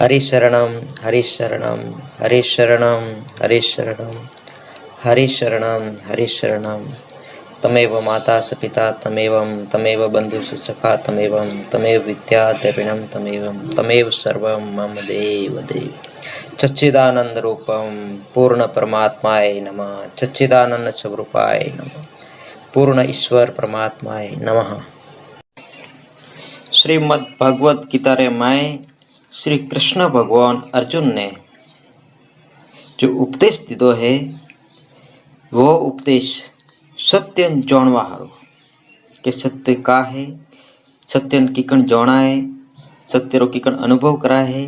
हरिशरणं हरिशरणं हरिशरणं हरिशरणं हरिशरणं हरिशरणं तमेव माता स पिता तमेव बंधु स सखा तमेव विद्या द्रविणं तमेव सर्वं मम देव देव सच्चिदानंद रूपम पूर्ण परमात्माय नमः। सच्चिदानंद स्वरूपाय नमः। पूर्ण ईश्वर परमात्माय नमः। श्रीमद् भगवत गीता रे माय श्री कृष्ण भगवान अर्जुन ने जो उपदेश दीधो है वो उपदेश सत्य जाणवा हारू के सत्य का है, सत्य कीकण जाना है, सत्य रो कीकण अनुभव करा है,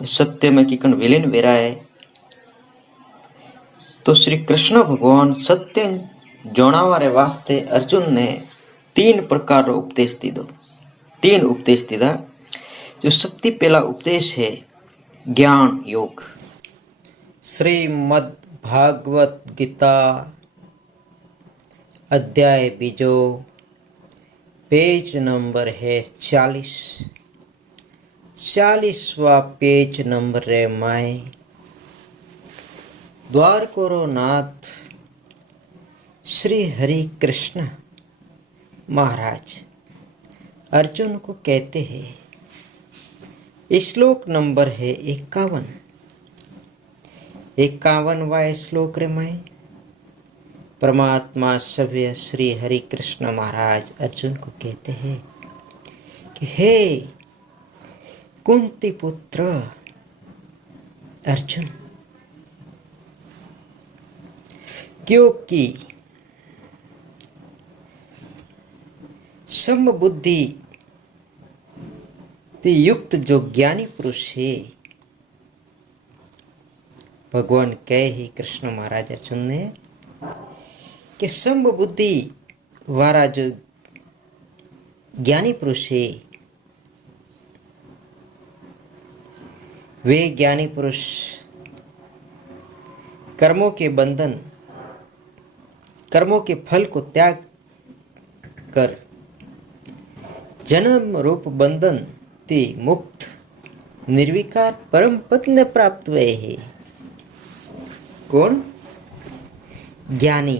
सत्य में कीकण विलीन वेरा है। तो श्री कृष्ण भगवान सत्य जाणवा रे वास्ते अर्जुन ने तीन प्रकार रो उपदेश दीधो। तीन उपदेश दीधा। जो सबसे पहला उपदेश है ज्ञान योग। श्रीमद् भागवत गीता अध्याय बीजो पेज नंबर है 40। 40वां पेज नंबर रे माय द्वारकोरो नाथ श्री हरि कृष्ण महाराज अर्जुन को कहते हैं। श्लोक नंबर है 51। 51वां श्लोक रे माय परमात्मा सभ्य श्री हरि कृष्ण महाराज अर्जुन को कहते हैं कि हे कुंती पुत्र अर्जुन, क्योंकि समबुद्धि युक्त जो ज्ञानी पुरुष है, भगवान कहे ही कृष्ण महाराज अर्जुन ने कि समबुद्धि वाला जो ज्ञानी पुरुष है, वे ज्ञानी पुरुष कर्मों के बंधन, कर्मों के फल को त्याग कर जन्म रूप बंधन ते मुक्त निर्विकार परम पद ने प्राप्त हुए है। कौन? ज्ञानी।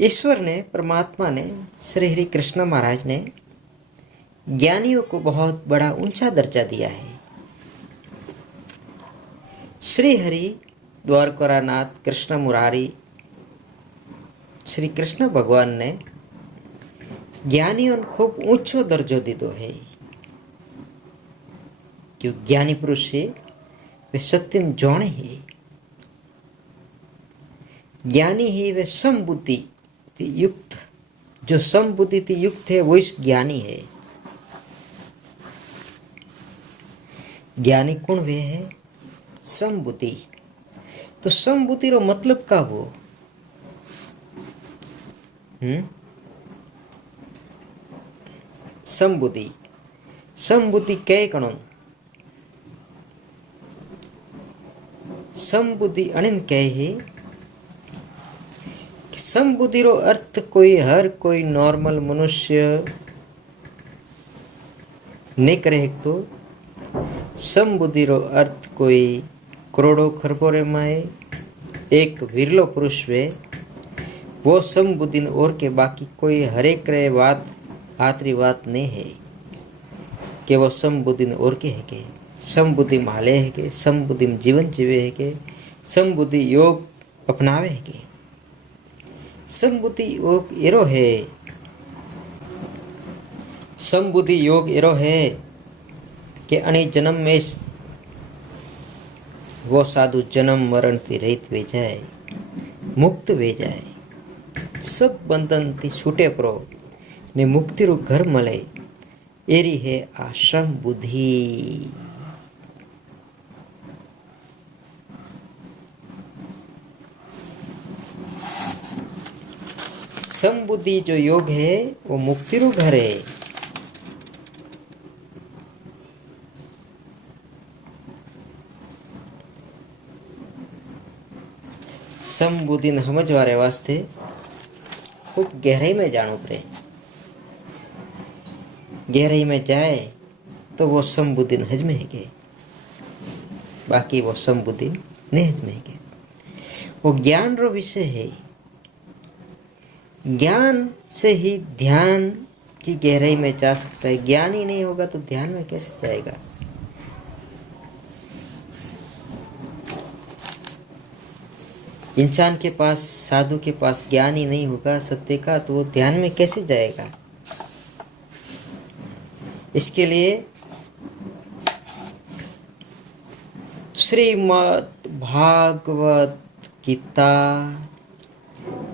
ईश्वर ने, परमात्मा ने, श्री हरि कृष्ण महाराज ने ज्ञानियों को बहुत बड़ा ऊंचा दर्जा दिया है। श्री हरि द्वारकानाथ कृष्ण मुरारी श्री कृष्ण भगवान ने ज्ञानियों ने खूब ऊंचो दर्जो दीदो है। क्यों? ज्ञानी पुरुष है वे सत्य जाने है। ज्ञानी ही वे समबुद्धि युक्त, जो समबुद्धि युक्त है वो इस ज्ञानी है। ज्ञानी कौन वे है? समबुद्धि। तो समबुद्धि रो मतलब का वो समबुद्धि। समबुद्धि कई कणों समबुद्धि अनिन कहे है। समबुद्धि रो अर्थ कोई हर कोई नॉर्मल मनुष्य नहीं करे। तो समबुद्धि रो अर्थ कोई करोड़ों खरबों रे माए एक विरलो पुरुष वे वो समबुद्धि और के बाकी कोई हरेक रे बात आतरी बात नहीं है कि वो समबुद्धि और के है के समबुद्धि माले है के समबुद्धि जीवन जीवे है के समबुद्धि योग अपनावे है के समबुद्धि योग एरो है। समबुद्धि योग एरो है कि अने जन्म में वो साधु जन्म मरण थी रहित वे जाए, मुक्त वे जाए, सब बंधन थी छूटे परो ने मुक्ति रू घर मले। एरी है आश्रम बुद्धि। समबुद्धि जो योग है वो मुक्ति रू घर है। समबुद्धि ने समझवा रे वास्ते खूब गहराई में जानो पड़े। गहराई में जाए तो वो समबुद्धि हजमे है गए, बाकी वो समबुद्धि नहीं हजमे है गए। वो ज्ञान रो विषय है। ज्ञान से ही ध्यान की गहराई में जा सकता है। ज्ञान ही नहीं होगा तो ध्यान में कैसे जाएगा। इंसान के पास, साधु के पास ज्ञान ही नहीं होगा सत्य का, तो वो ध्यान में कैसे जाएगा। इसके लिए श्रीमद् भागवत गीता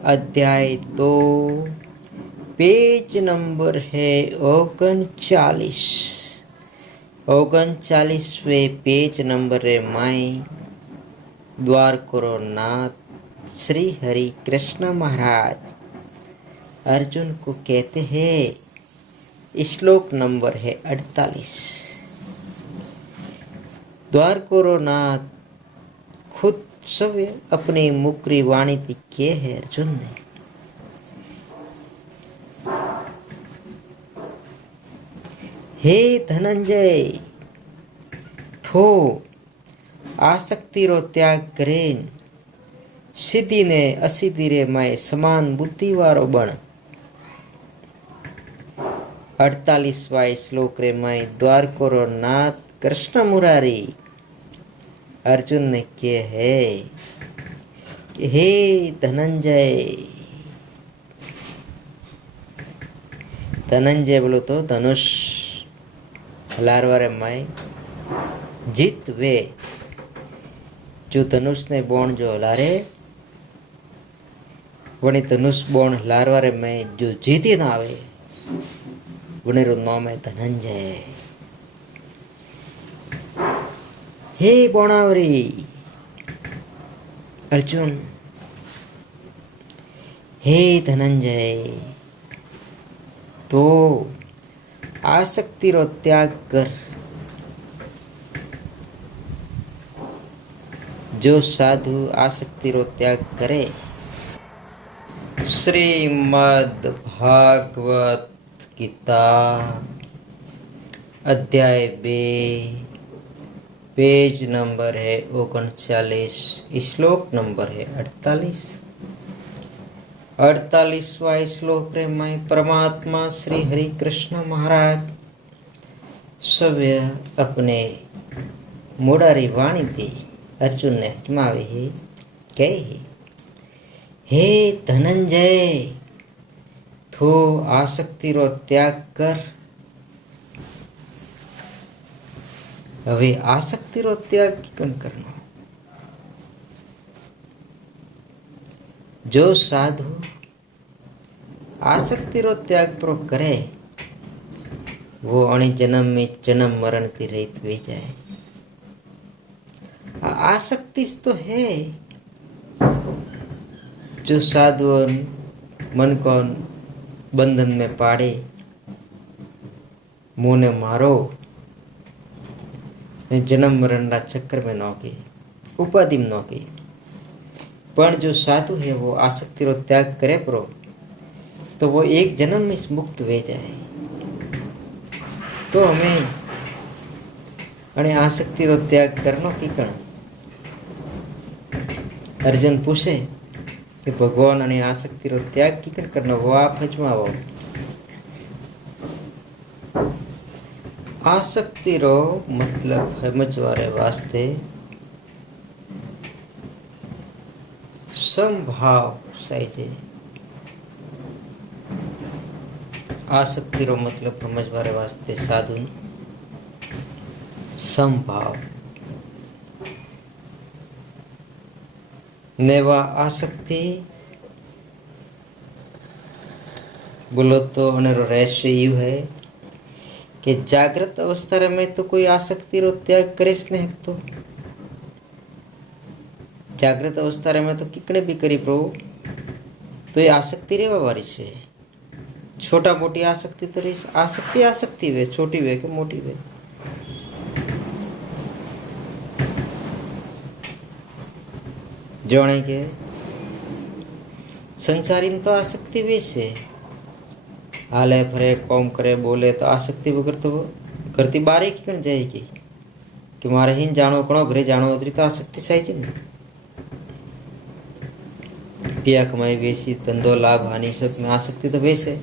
अध्याय 2 पेज नंबर है 39। 39वें पेज नंबर है माई द्वारकोनाथ श्री हरि कृष्ण महाराज अर्जुन को कहते हैं। श्लोक नंबर है 48। द्वारकोनाथ खुद स्वयं अपनी मुकरी वाणी किए है अर्जुन ने। हे धनंजय, थो आसक्ति रो त्याग करेन सिद्धि ने असिद्धि रे माय समान बुद्धि वारो बण। 48वां श्लोक रे माय द्वारको रो नाथ कृष्ण मुरारी अर्जुन ने किए है कि हे धनंजय, धनंजय बोलो तो धनुष हलारवारे माय जीत वे, जो धनुष ने बोण जो हलारे वणी धनुष बोण हलारवारे में जो जीती ना आवे वने रो नाम है धनंजय। हे बोणावरी अर्जुन, हे धनंजय, तो आसक्ति रो त्याग कर। जो साधु आसक्ति रो त्याग करे। श्रीमद् भागवत गीता अध्याय 2 पेज नंबर है 39, श्लोक नंबर है 48। 48वां श्लोक रे में परमात्मा श्री हरि कृष्ण महाराज सव्य अपने मोडारी वाणी दी अर्जुन ने हजमावे है, कहे हे धनंजय, थो आसक्ति रो त्याग कर। हवे आसक्ति रो त्याग कौन करनो। जो साधु आसक्ति रो त्याग प्रो करे वो अणे जन्म में जन्म मरण की रहित हुई जाए। आसक्ति तो है जो साधु मन को बंधन में पाड़े, मुँह ने मारो ने जन्म मरण ना चक्कर में नौके, उपाधि में नौके। पर जो साधु है वो आसक्ति रो त्याग करे प्रो तो वो एक जन्म में मुक्त हो जाए। तो हमें अने आसक्ति रो त्याग करनो की कण। अर्जुन पूछे कि भगवान अने आसक्ति रो त्याग की करनो, वो आप हजमावो। आसक्ति रो मतलब समझवारे वास्ते संभाव साइजे। आसक्ति रो मतलब समझवारे वास्ते साधु संभाव नेवा आसक्ति बोलो तो अनेरो रहस्य यू है कि जागृत अवस्था में तो कोई आसक्ति रो त्याग करे नहीं तो जागृत अवस्था में तो किकने भी करी प्रो तो ये आसक्ति रेवा वारी से। छोटा मोटी आसक्ति तो रही, आसक्ति आसक्ति वे, छोटी वे के मोटी वे। जोड़े के संसारी तो आसक्ति वे से हाले फरे कौम करे बोले तो आसक्ति वगैरह तो करती बारे की कण जाएगी कि मारे हिन जानो कणो घरे जानो अदरी तो आसक्ति साई छे ने। पिया कमाई वेसी धंधो लाभ हानि सब में आसक्ति तो वैसे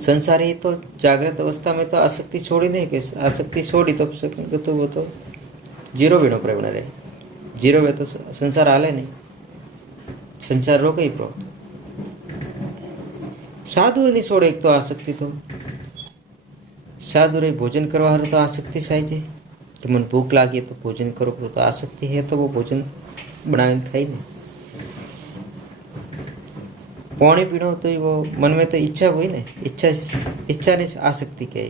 संसारी तो जागृत अवस्था में तो आसक्ति छोड़ी नहीं कि आसक्ति छोड़ी तो वो तो जीरो वीणो प्रवीण रहे जीरो वे तो संसार हाले नहीं संसार रो गई प्रो साधु नहीं छोड़े एक तो आसक्ति तो साधु रे भोजन करवा हारू तो आसक्ति साई जाए तो मन भूख लागी तो भोजन करो तो आसक्ति है तो वो भोजन बनावे खाई नहीं। पानी पीनो तो वो मन में तो इच्छा हुई ना इच्छा ने आसक्ति कहे।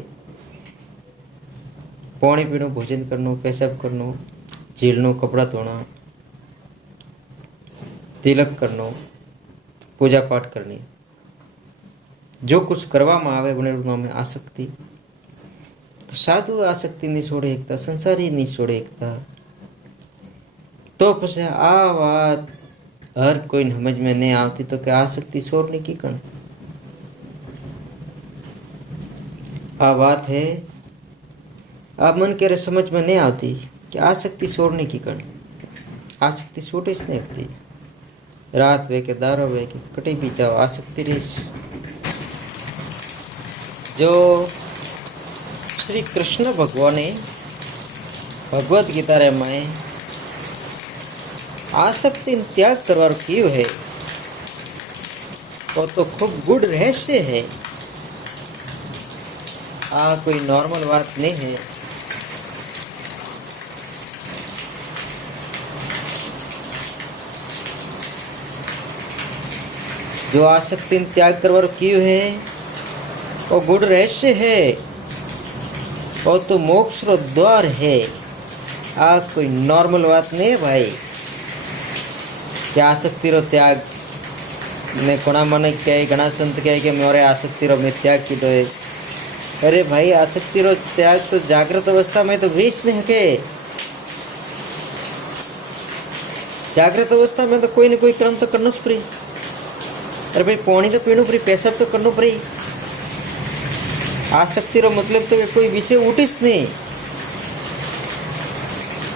पानी पीनो भोजन करनो पेशाब करनो झीलनो कपड़ा धोना तिलक करनो पूजा पाठ करनी जो कुछ करवा में आवे बने नाम में आसक्ति तो साधु आसक्ति नहीं छोड़े एकता संसारी नहीं छोड़े एकता तो पछे आ बात हर कोई समझ में नहीं आती तो क्या आसक्ति छोड़ने की कण आ बात है आप मन के समझ में नहीं आती कि आसक्ति छोड़ने की कण आसक्ति छोटे नहीं लगती रात वे के दारो वे के कटे भी जाओ आसक्ति रेस जो श्री कृष्ण भगवान ने भगवत गीता रे में आसक्ति त्याग करवार क्यों है वो तो खूब गुड रहस्य है आ कोई नॉर्मल बात नहीं है। जो आसक्ति त्याग करवार क्यों है वो गुड रहस्य है वो तो मोक्ष रो द्वार है। आ कोई नॉर्मल बात नहीं है भाई कि आसक्ति रो त्याग ने कोना मन कहे घना संत कहे कि मोरे आसक्ति रो मैं त्याग की है। अरे भाई आसक्ति रो त्याग तो जागृत अवस्था में तो वेच नहीं हके जागृत अवस्था में तो कोई न कोई कर्म तो करना पड़ी। अरे भाई पानी तो पीणु पड़ी पेशाब तो करना पड़ी। आसक्ति रो मतलब तो कोई विषय उठीस नहीं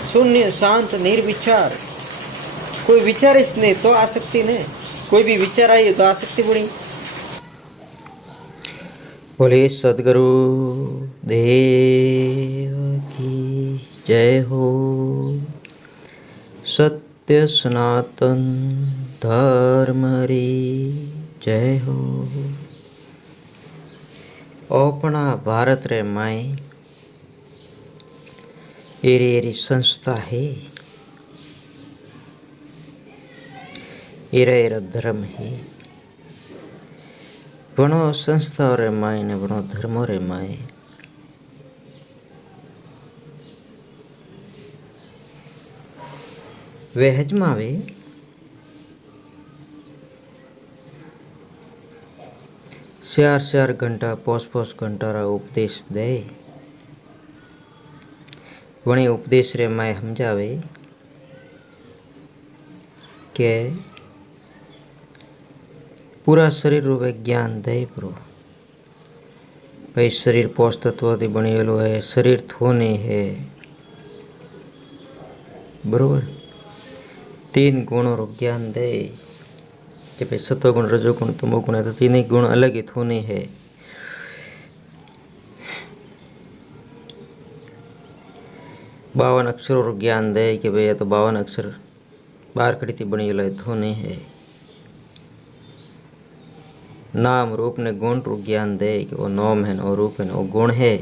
शून्य शांत निर्विचार कोई विचारिस नहीं तो आसक्ति नहीं कोई भी विचार आई तो आसक्ति बनी। बोले सदगुरु देव की जय हो। सत्य सनातन धर्म री जय हो। अपना भारत रे माई एरी संस्था है एरा धर्म है बनो संस्था रे माई ने बनो धर्मो रे माई वे हजमावे चार घंटा पांच घंटा रा उपदेश दे वणी उपदेश रे माए समझावे के पूरा शरीर रो ज्ञान दे प्रो भाई शरीर पोष तत्व थी बनेलो है शरीर थोने है बरोबर 3 गुणों रो ज्ञान दे कि भाई सत्वगुण रजोगुण तमोगुण है तो 3 गुण अलग ही थोने है। बावन अक्षरों रो ज्ञान दे कि भाई ये तो 52 अक्षर बार खड़ी थी बनेलो है थोने है। नाम रूप ने गुण रो ज्ञान दे कि वो नाम है वो रूप है वो गुण है।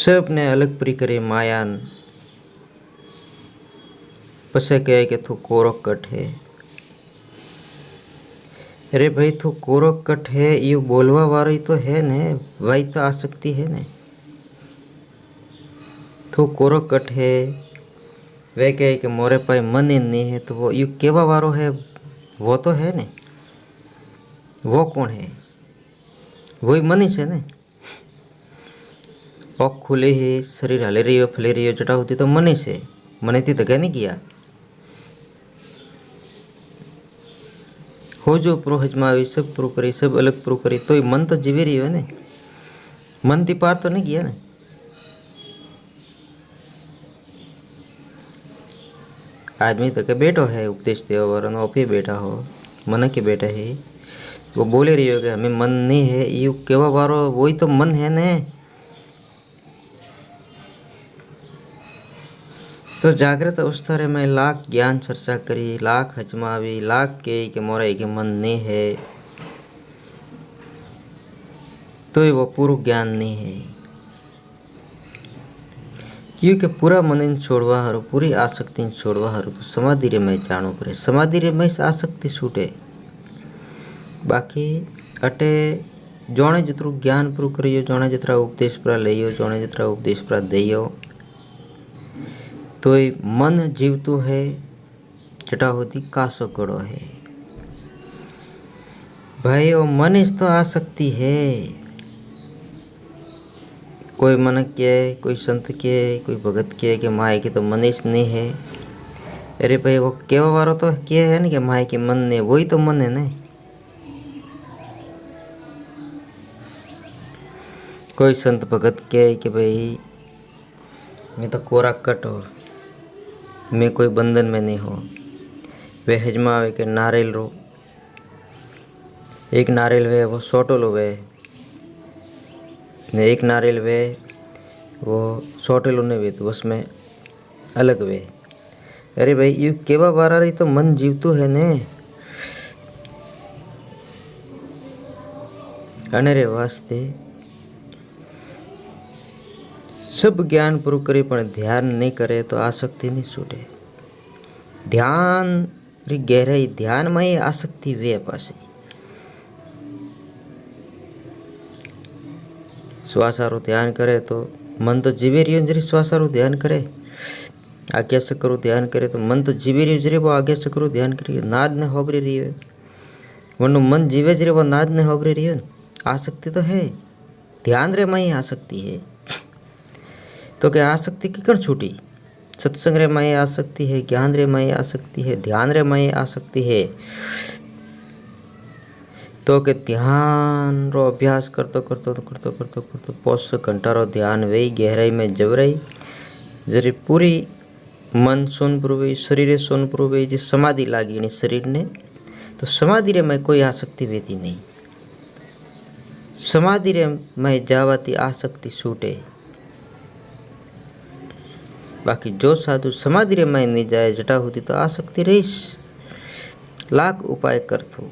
सब ने अलग परी करे मायान पसे कहे कि तू कोरो कट है। अरे भाई तू कोरो कट है ये बोलवा वाली तो है ने वही तो आसक्ति है ने। तू कोरो कट है वे कहे कि मोरे पाई मन ही नहीं है तो वो यू केवा वारो है वो तो है ने वो कौन है वही मन ही से ने। आँख खुले है शरीर हले रही हो फले रही हो जटा होती तो मन ही से मन थी तो क्या नहीं किया हो जो प्रो हजमावी सब प्रो करे सब अलग प्रो करे तो मन तो जीवी रही है ने, मन थी पार तो नहीं गया ने। आदमी तो के बेटो है उपदेश देव वरन ओपी बेटा हो मन के बेटा है, वो बोले रही हो कि हमें मन नहीं है, ये केवा बारो वही तो मन है ने। तो जागृत अवस्था रे मैं लाख ज्ञान चर्चा करी, लाख हजमावी, लाख के मोरा के मन नहीं है, तो वो पूरा ज्ञान नहीं है। क्योंकि पूरा मन छोड़वा हरो, पूरी आसक्ति छोड़वा हरो तो समाधि रे मैं जानो पड़े, समाधि रे मैं आसक्ति छूटे। बाकी अटे जोणे जितरू ज्ञान पूरू करियो, जोणे जितरा उपदेश पूरा लियो, जोणे जितरा उपदेश पूरा दियो, तो मन जीवतु है जटा होती कासो कड़ो है। भाई वो मन इस तो आसक्ति है, कोई मन के, कोई संत के, कोई भगत के माए के तो मनीष नहीं है। अरे भाई वो केवा वारो तो क्या है ना कि माए के मन ने, वही तो मन है ना। कोई संत भगत के कि भाई मैं तो कोरा कट हो, मैं कोई बंधन में नहीं हो, वे हजमावे के नारियल रो, एक नारियल वे वो सोटलो वे ने, एक नारियल वे वो सोटेलो ने वे, तो उसमें अलग वे। अरे भाई यू केवा बारा रही तो मन जीवतो है ने। अने रे वास्ते सब ज्ञान पूरू करे पण ध्यान नहीं करे तो आसक्ति नहीं छूटे। ध्यान री गहराई, ध्यान में ही आसक्ति वे पासे। श्वासारो ध्यान करे तो मन तो जीवे रियो जरी श्वासारो ध्यान करे, आज्ञा चक्रो ध्यान करे तो मन तो जीवे रियो जरी वो आज्ञा चक्रो ध्यान करे, नाद ने होबरे रियो वरनो मन जीवे जरी वो नाद ने होबरे रियो। आसक्ति तो है, ध्यान रे में ही आसक्ति है। तो क्या आसक्ति किकड़ छूटी? सत्संग रे में आसक्ति है, ज्ञान रे में आसक्ति है, ध्यान रे में आसक्ति है। तो के ध्यान रो अभ्यास करतो करतो करतो करतो करतो 5 घंटा रो ध्यान वे गहराई में जवराई जरी पूरी मन सोन पुरवे, शरीर सोन पुरवे, जी समाधि लागी नहीं शरीर ने, तो समाधि रे में कोई आसक्ति वेती नहीं। समाधि रे में जावाती आसक्ति छूटे। बाकी जो साधु समाधि रे में नहीं जाए जटा होती तो आसक्ति रहीश, लाख उपाय कर थो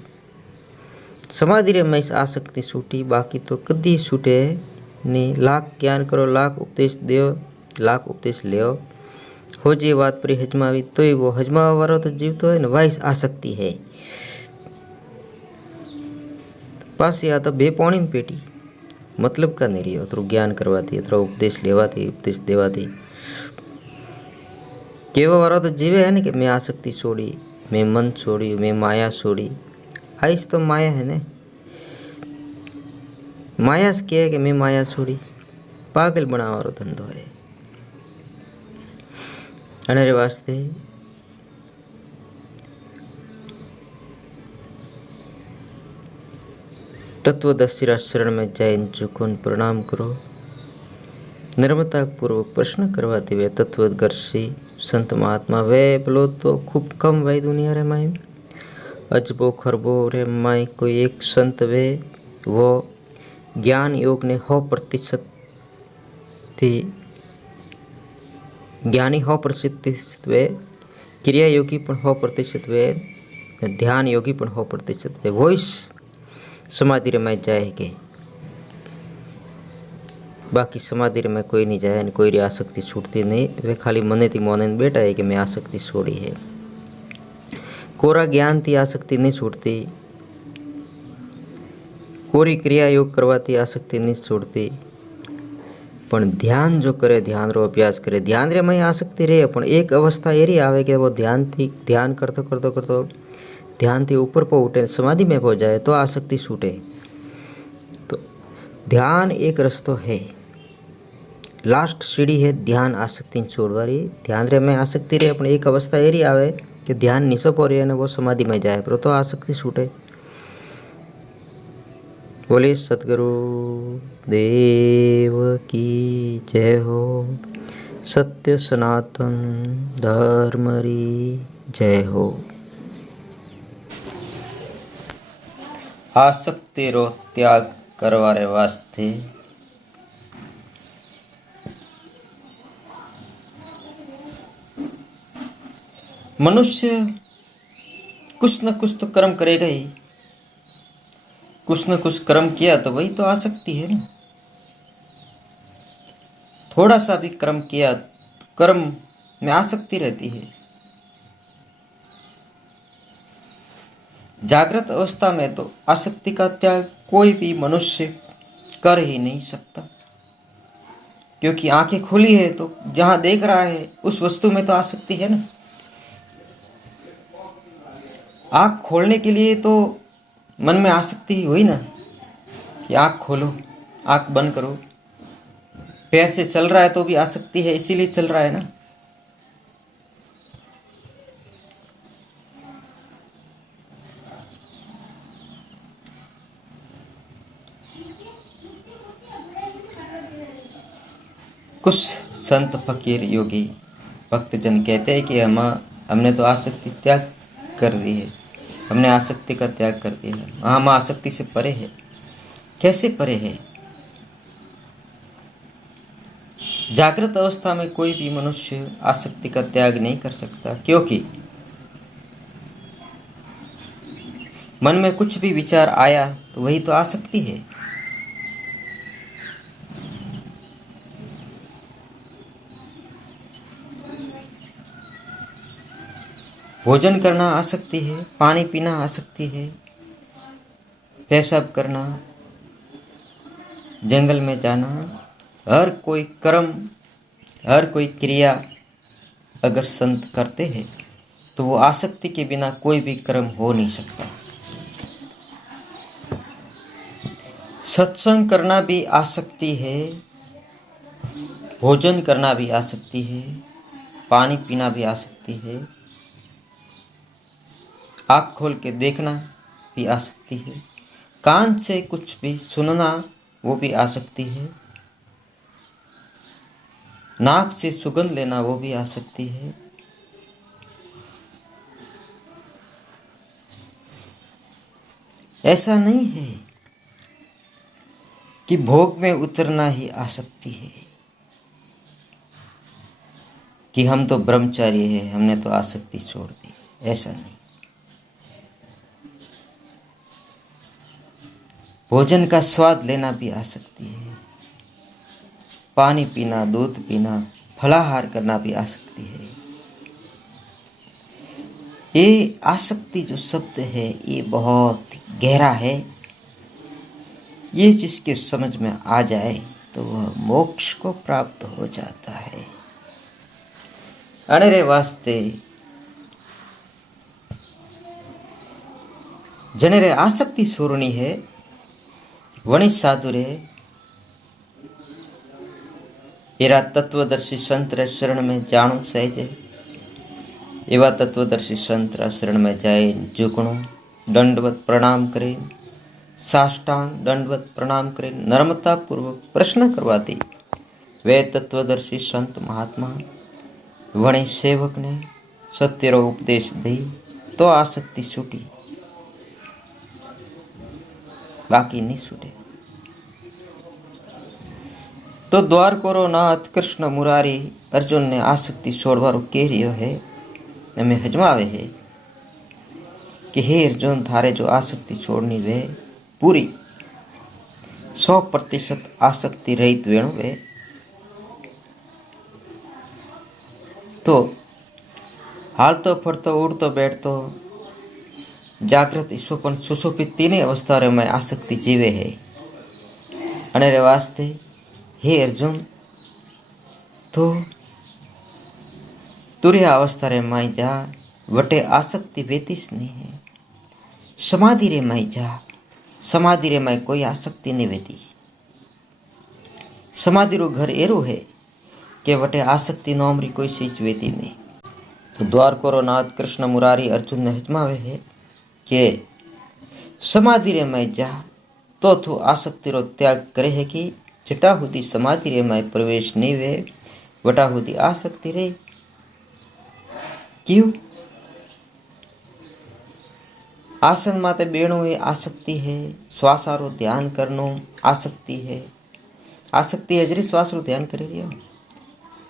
समाधि रे में आसक्ति छूटी, बाकी तो कदी छूटे नहीं। लाख ज्ञान करो, लाख उपदेश दो, लाख उपदेश लियो, हो जे बात पर हजमावी तो ही वो हजमावा वारो तो जीव तो है ना, वाइस आसक्ति है। पास या तो बे पौनी में पेटी मतलब का नहीं रही, अतरो ज्ञान करवाती, अतरो उपदेश लेवाती, उपदेश देवाती। केवा वारो तो जीवे है ना कि मैं आसक्ति छोड़ी, मैं मन छोड़ी, मैं माया छोड़ी। आइस तो माया है ने, माया से क्या है कि मैं माया छोड़ी, पागल बनावारो धंधो है। अनेरे वास्ते तत्वदर्शी शरण में जैन झुकोन प्रणाम करो। नर्मता पूर्वक प्रश्न करवाते हुए तत्वदर्शी संत महात्मा वे बोलो तो खूब कम भाई दुनिया रे माई, अजबो खरबो रे माई कोई एक संत वे, वो ज्ञान योग ने 100% थी, ज्ञानी 100% वे, क्रिया योगी पण 100% वे, ध्यान योगी पण 100% वे, वॉइस समाधि रे में जाए के। बाकी समाधि रे में कोई नहीं जाए, कोई री आसक्ति छूटती नहीं। वे खाली मने थी मोने बेटा है कि मैं आसक्ति छोड़ी है। कोरा ज्ञान थी आसक्ति नहीं छूटती, कोरी क्रिया योग करवाती आसक्ति नहीं छूटती, पण ध्यान जो करे, ध्यान रो अभ्यास करे, ध्यान रे में आसक्ति रहे, पण एक अवस्था एरी आवे कि वो ध्यान करतो करतो करतो ध्यान थी ऊपर पर उठे, समाधि में हो जाए तो आसक्ति छूटे। तो ध्यान एक रस्तो है, लास्ट सीढ़ी है ध्यान आसक्ति छोड़वारी। ध्यान रे में आसक्ति रहे, पण एक अवस्था एरी आवे कि ध्यान निसप हो रही है ना, वो समाधि में जाए पर तो आसक्ति छूटे। बोले सतगुरु देव की जय हो। सत्य सनातन धर्म री जय हो। आसक्ति रो त्याग करवारे वास्ते मनुष्य कुछ न कुछ तो कर्म करेगा ही। कुछ न कुछ कर्म किया तो वही तो आसक्ति है ना। थोड़ा सा भी कर्म किया, कर्म में आसक्ति रहती है। जागृत अवस्था में तो आसक्ति का त्याग कोई भी मनुष्य कर ही नहीं सकता, क्योंकि आंखें खुली है तो जहां देख रहा है उस वस्तु में तो आसक्ति है ना। आंख खोलने के लिए तो मन में आसक्ति हुई ना कि आंख खोलो, आंख बंद करो। पैर से चल रहा है तो भी आसक्ति है, इसीलिए चल रहा है ना। कुछ संत फकीर योगी भक्तजन कहते हैं कि हमने तो आसक्ति त्याग कर दी है, हमने आसक्ति का त्याग कर दिया है, हम आसक्ति से परे है। कैसे परे है? जागृत अवस्था में कोई भी मनुष्य आसक्ति का त्याग नहीं कर सकता, क्योंकि मन में कुछ भी विचार आया तो वही तो आसक्ति है। भोजन करना आसक्ति है, पानी पीना आसक्ति है, पेशाब करना, जंगल में जाना, हर कोई कर्म, हर कोई क्रिया अगर संत करते हैं तो वो आसक्ति के बिना कोई भी कर्म हो नहीं सकता। सत्संग करना भी आसक्ति है, भोजन करना भी आसक्ति है, पानी पीना भी आसक्ति है, आँख खोल के देखना भी आसक्ति है, कान से कुछ भी सुनना वो भी आसक्ति है, नाक से सुगंध लेना वो भी आसक्ति है। ऐसा नहीं है कि भोग में उतरना ही आसक्ति है, कि हम तो ब्रह्मचारी है, हमने तो आसक्ति छोड़ दी, ऐसा नहीं। भोजन का स्वाद लेना भी आसक्ति है, पानी पीना, दूध पीना, फलाहार करना भी आसक्ति है। ये आसक्ति जो शब्द है ये बहुत गहरा है। ये जिसके समझ में आ जाए तो वह मोक्ष को प्राप्त हो जाता है। अनेरे वास्ते जनेरे आसक्ति छोड़नी है वणी साधुरे एरा तत्वदर्शी संत शरण में जाणु सहज। एवा तत्वदर्शी संत शरण में जाए झुकणु, दंडवत प्रणाम करे, साष्टांग दंडवत प्रणाम करे, नम्रता पूर्वक प्रश्न करवाती वे तत्वदर्शी संत महात्मा वणी सेवक ने सत्यरो उपदेश दी तो आसक्ति छूटी, बाकी नहीं छूटे। तो द्वारकोरो नाथ कृष्ण मुरारी अर्जुन ने आसक्ति छोड़वारो कह रियो है, हमें हजमावे है कि हे अर्जुन थारे जो आसक्ति छोड़नी वे पूरी 100% आसक्ति रहित वेणु वे। तो हालतो फरतो उड़तो बैठतो जागृत ईश्वपन सुशोभित तीनों अवस्था में आसक्ति जीवे है। अनेरे वास्ते हे अर्जुन तो तुरय अवस्था रे माई जा, वटे आसक्ति वेतीस नहीं है। समाधि रे माई जा, समाधि रे माई कोई आसक्ति नहीं वेती। समाधि रो घर एरो है कि वटे आसक्ति नोमरी कोई चीज वेती नहीं। द्वारकोरो नाथ कृष्ण मुरारी अर्जुन ने हजमावे है कि समाधि रे में जा तो तू आसक्ति रो त्याग करे है कि जटा हुदी समाधि रे में प्रवेश नहीं वे वटा हुदी आसक्ति रे क्यों आसन माते बेणो ये आसक्ति है श्वासारो ध्यान करनो आसक्ति है जरी श्वास रो ध्यान करे रियो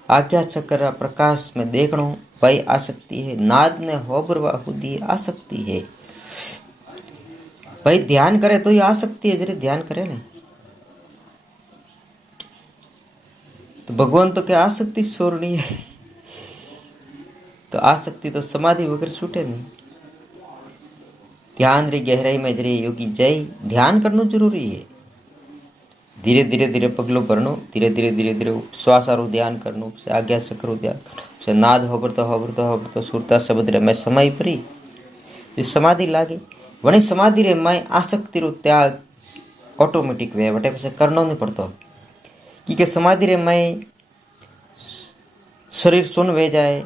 आज्ञा चक्र प्रकाश में देखनो भाई आसक्ति है नाद ने होबरवा हुदी आसक्ति है भाई ध्यान करे तो ये आसक्ति है जरी ध्यान करे नहीं तो भगवान तो क्या आसक्ति छोड़नी है तो आसक्ति तो समाधि वगैरह छूटे नहीं ध्यान रे गहराई में जरे योगी जय ध्यान करना जरूरी है धीरे धीरे पगलो भरनो धीरे धीरे श्वासारो ध्यान करनो से आज्ञा चक्रो ध्यान से नाद होबर सुरता शब्द रे मैं समय परी समाधि लागे वणी समाधि रे मैं आसक्ति रो त्याग ऑटोमेटिक वे वटे पे करनो नहीं पड़तो क्योंकि समाधि रे मैं शरीर सुन वे जाए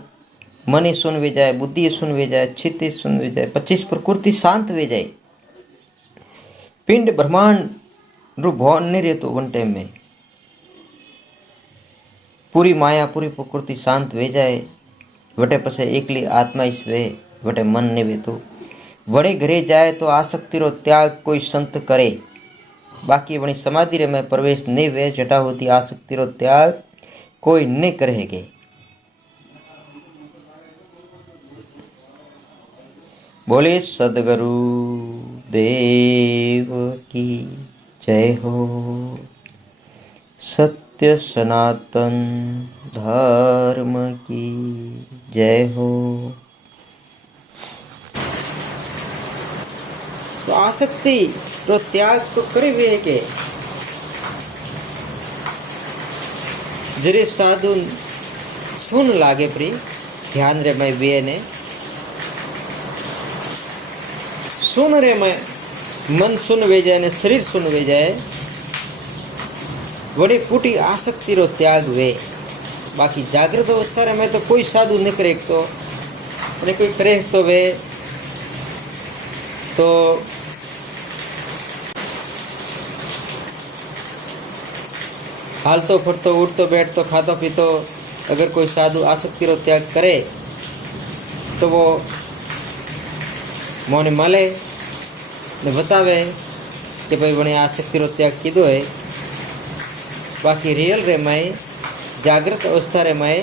मन सुन वे जाए बुद्धि सुन वे जाए चित्त सुन वे जाए 25 प्रकृति शांत वे जाए पिंड ब्रह्मांड रू भवन नहीं रहतो वन टाइम में पूरी माया पूरी प्रकृति शांत वे जाए वटे पसे एकली आत्मा इस वे वटे मन नहीं वे तो वड़े घरे जाए तो आसक्ति रो त्याग कोई संत करे बाकी वणी समाधि रे में प्रवेश नहीं वे जटा होती आसक्ति रो त्याग कोई नहीं करेगे बोले सदगुरु देव की जय हो सत्य सनातन धर्म की जय हो। तो आसक्ति रो त्याग तो करे हुए के जरे साधु सुन लागे प्री ध्यान रे मैं वे ने सुन रे मैं मन सुन वे जाए ने शरीर सुन वे जाए बड़ी फूटी आसक्ति रो त्याग वे बाकी जागृत अवस्था रे मैं तो कोई साधु नहीं करे तो ने कोई करे तो वे तो हालतो फरतो उठतो बैठतो खातो पीतो अगर कोई साधु आसक्ति रो त्याग करे तो वो मोने मले ने बतावे कि भाई बने आसक्ति रो त्याग कीधो है बाकी रियल रे मैं जागृत अवस्था रे मैं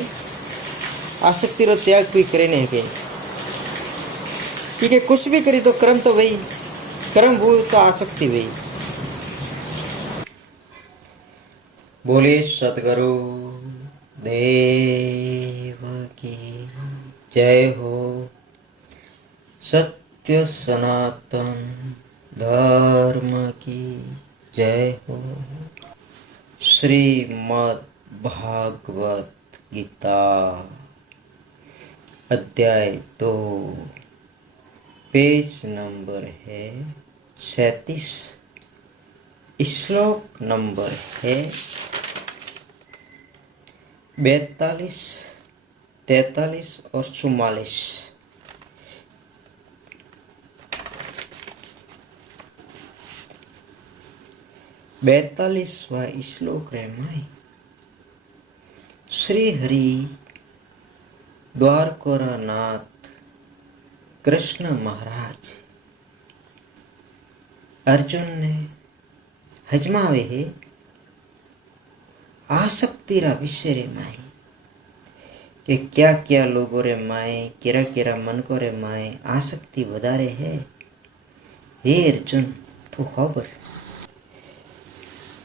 आसक्ति रो त्याग कोई करे नहीं के क्योंकि कुछ भी करी तो कर्म तो वही कर्म वो तो आसक्ति वही। बोले सतगुरु देव की जय हो सत्य सनातन धर्म की जय हो। श्रीमद् भागवत गीता अध्याय 2 पेज नंबर है 37 श्लोक नंबर है 42 43 और 44। बैतालीसवा श्लोक रे माई श्री हरि द्वारकोरा नाथ कृष्ण महाराज अर्जुन ने हजमावे है आसक्ति रा विषय रे माई कि क्या क्या लोगों रे माए केरा केरा मन को रे माए आसक्ति वधारे है। हे अर्जुन तू खबर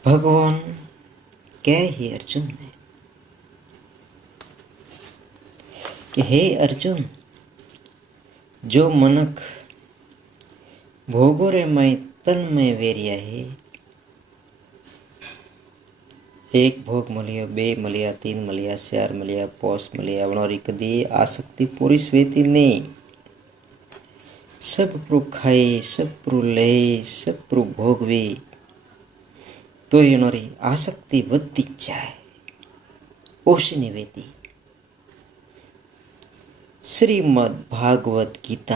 भगवान कह हे अर्जुन ने कि हे अर्जुन जो मनक भोगों रे मैं तन में वेरिया है एक भोग मलिया बे मलिया 3 मलिया 4 मलिया 5 मलिया वनोरी कदी आसक्ति पूरी स्वेती नहीं सब प्रु खाए सब प्रु ले सब प्रु भोगवे तो योनोरी आसक्ति वधी जाए ओशी नहीं वेती श्रीमद् भागवत गीता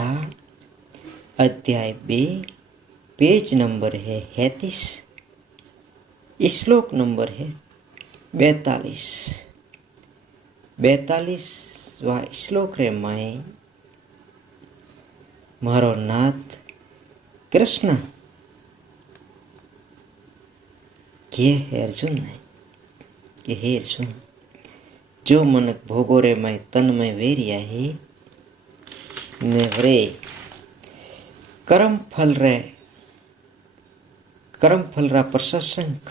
अध्याय 2 पेज नंबर है 33, श्लोक नंबर है 42। 42वां श्लोक रे माए मारो नाथ कृष्ण के है अर्जुन ने कि हे अर्जुन, जो मनक भोगो रे मैं तन में वेरिया है ने वरे कर्म फल रा प्रशंसक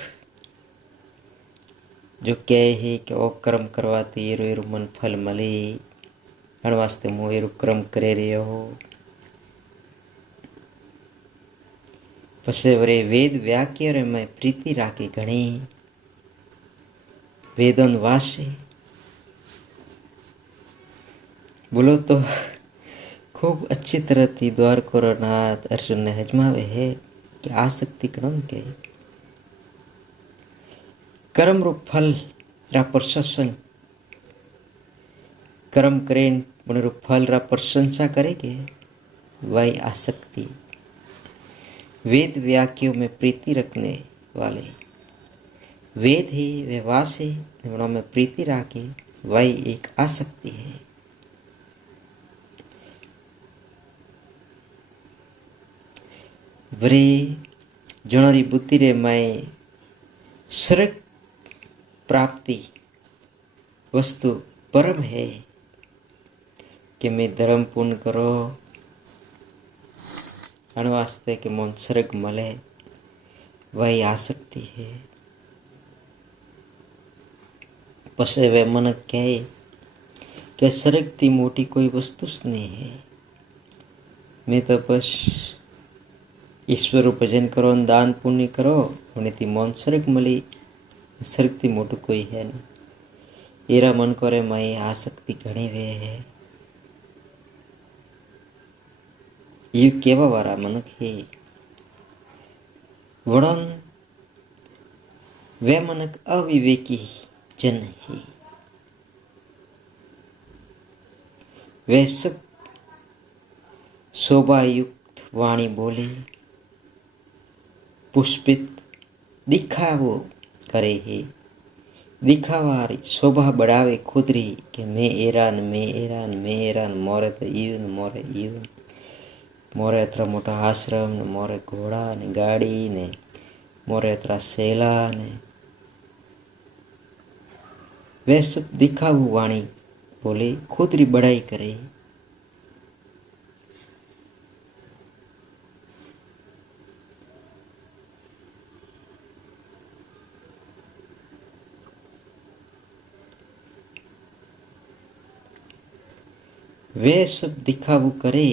जो कहे है कि ओ कर्म करवाते एरो एरो मन फल मले हण वास्ते मु एरो कर्म करे रह्यो हो। पछे वरे वेद वाक्य रे मैं प्रीति राखी घणी वेदन वासे बोलो तो खूब अच्छी तरह थी द्वार नाथ अर्जुन ने हजमावे है कि आसक्ति कणन के कर्म रूप फल रा प्रशंसन कर्म करें पुण्य रूप फल रा प्रशंसा करेंगे वही आसक्ति। वेद वाक्यों में प्रीति रखने वाले वेद ही वे वासे में प्रीति राखे वही एक आसक्ति है। वरे जणरी बुद्धि रे मैं स्वर्ग प्राप्ति वस्तु परम है कि मैं धर्म पुण्य करो अण वास्ते कि मन स्वर्ग मले वही आसक्ति है। पछे वे मन कहे कि स्वर्ग थी मोटी कोई वस्तु नहीं है, मैं तो बस ईश्वर रू भजन करो दान पुण्य करो उन्हें मन स्वर्ग मली, स्वर्ग थी मोटू कोई है नहीं। एरा मन को रे माई आसक्ति घणी वे है। ये केवा वारा मनक है वणन वे मनक अविवेकी जन है। वे सब शोभायुक्त वाणी बोले पुष्पित दिखावो करे है, दिखावारी शोभा बढ़ावे खुदरी कि मैं एरान मोरे तो ईवन मोरे अतरा मोटा आश्रम ने मोरे घोड़ा ने गाड़ी ने मोरे अतरा सेला ने वे सब दिखावू वाणी बोले खुदरी बढ़ाई करे। वे सब दिखावू करे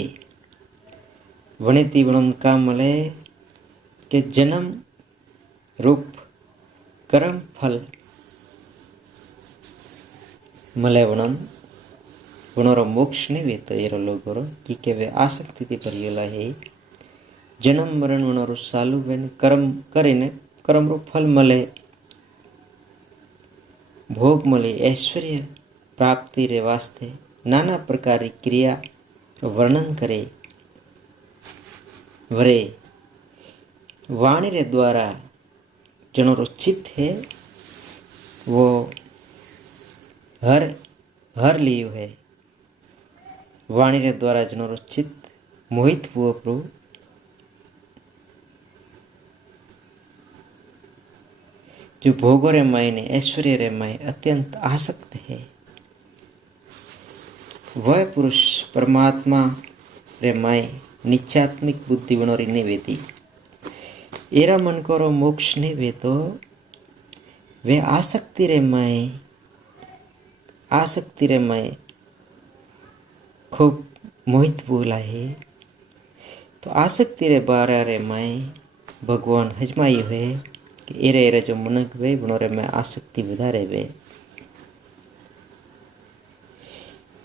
वणेती वणन का मले के जन्म रूप कर्म फल मले वणन वणोरो मोक्ष नहीं वे तो एरो लोगोरो कि वे आसक्ति थी भरियला है। जन्म मरण वणोरो सालू वेन कर्म करे ने कर्म रूप फल मले भोग मले ऐश्वर्य प्राप्ति रे वास्ते नाना प्रकार की क्रिया वर्णन करे। वरे वाणी रे द्वारा जनो चित्त है वो हर लियो है। वाणी रे द्वारा जनो चित्त मोहित हुआ प्रभु जो भोगो रे माय ने ऐश्वर्य रे माय अत्यंत आसक्त है वह पुरुष परमात्मा रे माय निश्चात्मिक बुद्धि बनोरी नहीं वेती। एरा मन को मोक्ष नहीं वे तो वे आसक्ति रे माय खूब मोहित बोला है। तो आसक्ति रे बारे रे माय भगवान हजमाई है कि एरे जो मनक वे बनोरे में आसक्ति વધારે वे।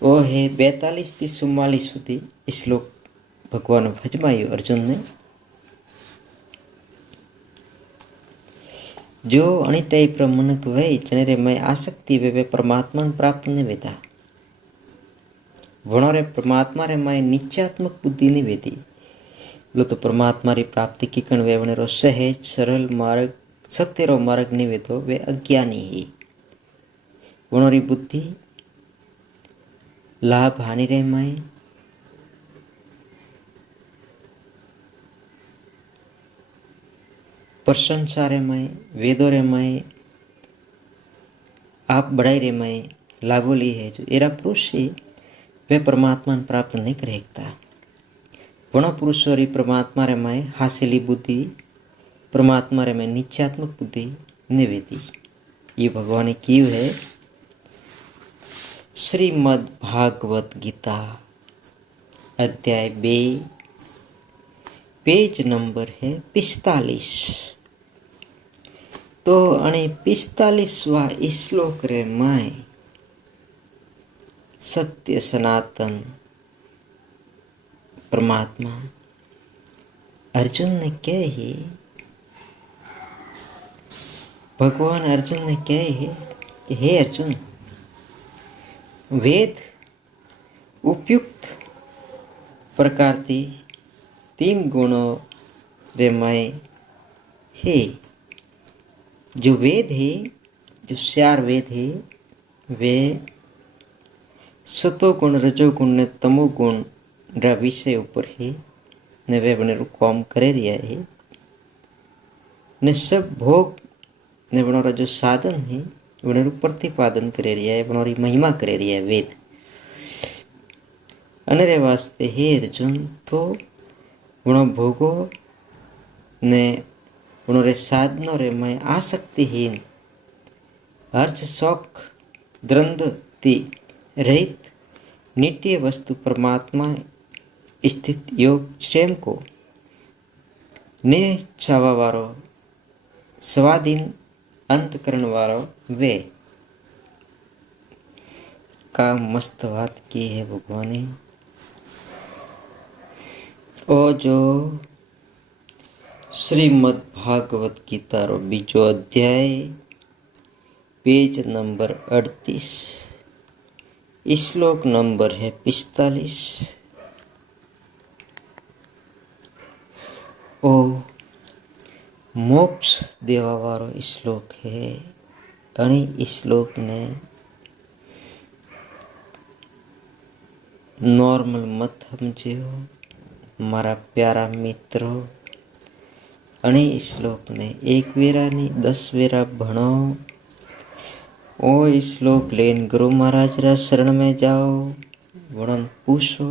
वो है 42 થી 44 सुधी श्लोक भगवान भजमायो अर्जुन ने। जो अणी टाइप रा मनक वे जने रे मैं आसक्ति वे परमात्मा प्राप्त ने वेता वणोरे परमात्मा रे माए निश्चयात्मक बुद्धि निवेदी बोलो तो परमात्मा री प्राप्ति की कण वे वणेरो सहज सरल मार्ग सत्य रो मार्ग निवेदो वे अज्ञानी ही वणोरी बुद्धि लाभ हानि रे माए प्रशंसा रे माए वेदों रे माए आप बड़ाई रे माए लागू ली है जो एरा पुरुष है वे परमात्मा ने प्राप्त नहीं कर सकता। वण पुरुषों री परमात्मा रे माए हासिली बुद्धि परमात्मा रे माए निश्चयात्मक बुद्धि निवेदी ये भगवान ने की है। श्रीमद् भागवत गीता अध्याय 2 पेज नंबर है 45। तो अने 45वां श्लोक रे माए सत्य सनातन परमात्मा अर्जुन ने कहे भगवान अर्जुन ने कहे कि हे अर्जुन वेद उपयुक्त प्रकार थी 3 गुणों रे माए है। जो वेद है जो 4 वेद है वे सतोगुण रजोगुण ने तमोगुण रा विषय ऊपर है ने वे बने काम करे रिया है ने सब भोग ने बनो जो साधन है बने प्रतिपादन करे रिया है बनो महिमा करे रिया है वेद अनरे वास्ते हे अर्जुन तो बनो भोगो ने बनो रे साधनों रे मैं आसक्तिहीन हर्ष शौक द्वंद्व ती रहित नित्य वस्तु परमात्मा स्थित योग स्वयं को ने छावा वारो स्वाधीन अंतकरण वारो वे का मस्त बात की है भगवान ने। ओ जो श्रीमद् भागवत गीता रो बीजो अध्याय पेज नंबर 38 श्लोक नंबर है 45। ओ मोक्ष देवा वारो श्लोक है अणी श्लोक ने नॉर्मल मत समझो मारा प्यारा मित्रों अणी श्लोक ने 1 वेरा नी 10 वेरा भणो। ओ श्लोक लेन गुरु महाराज रा शरण में जाओ वणन पूछो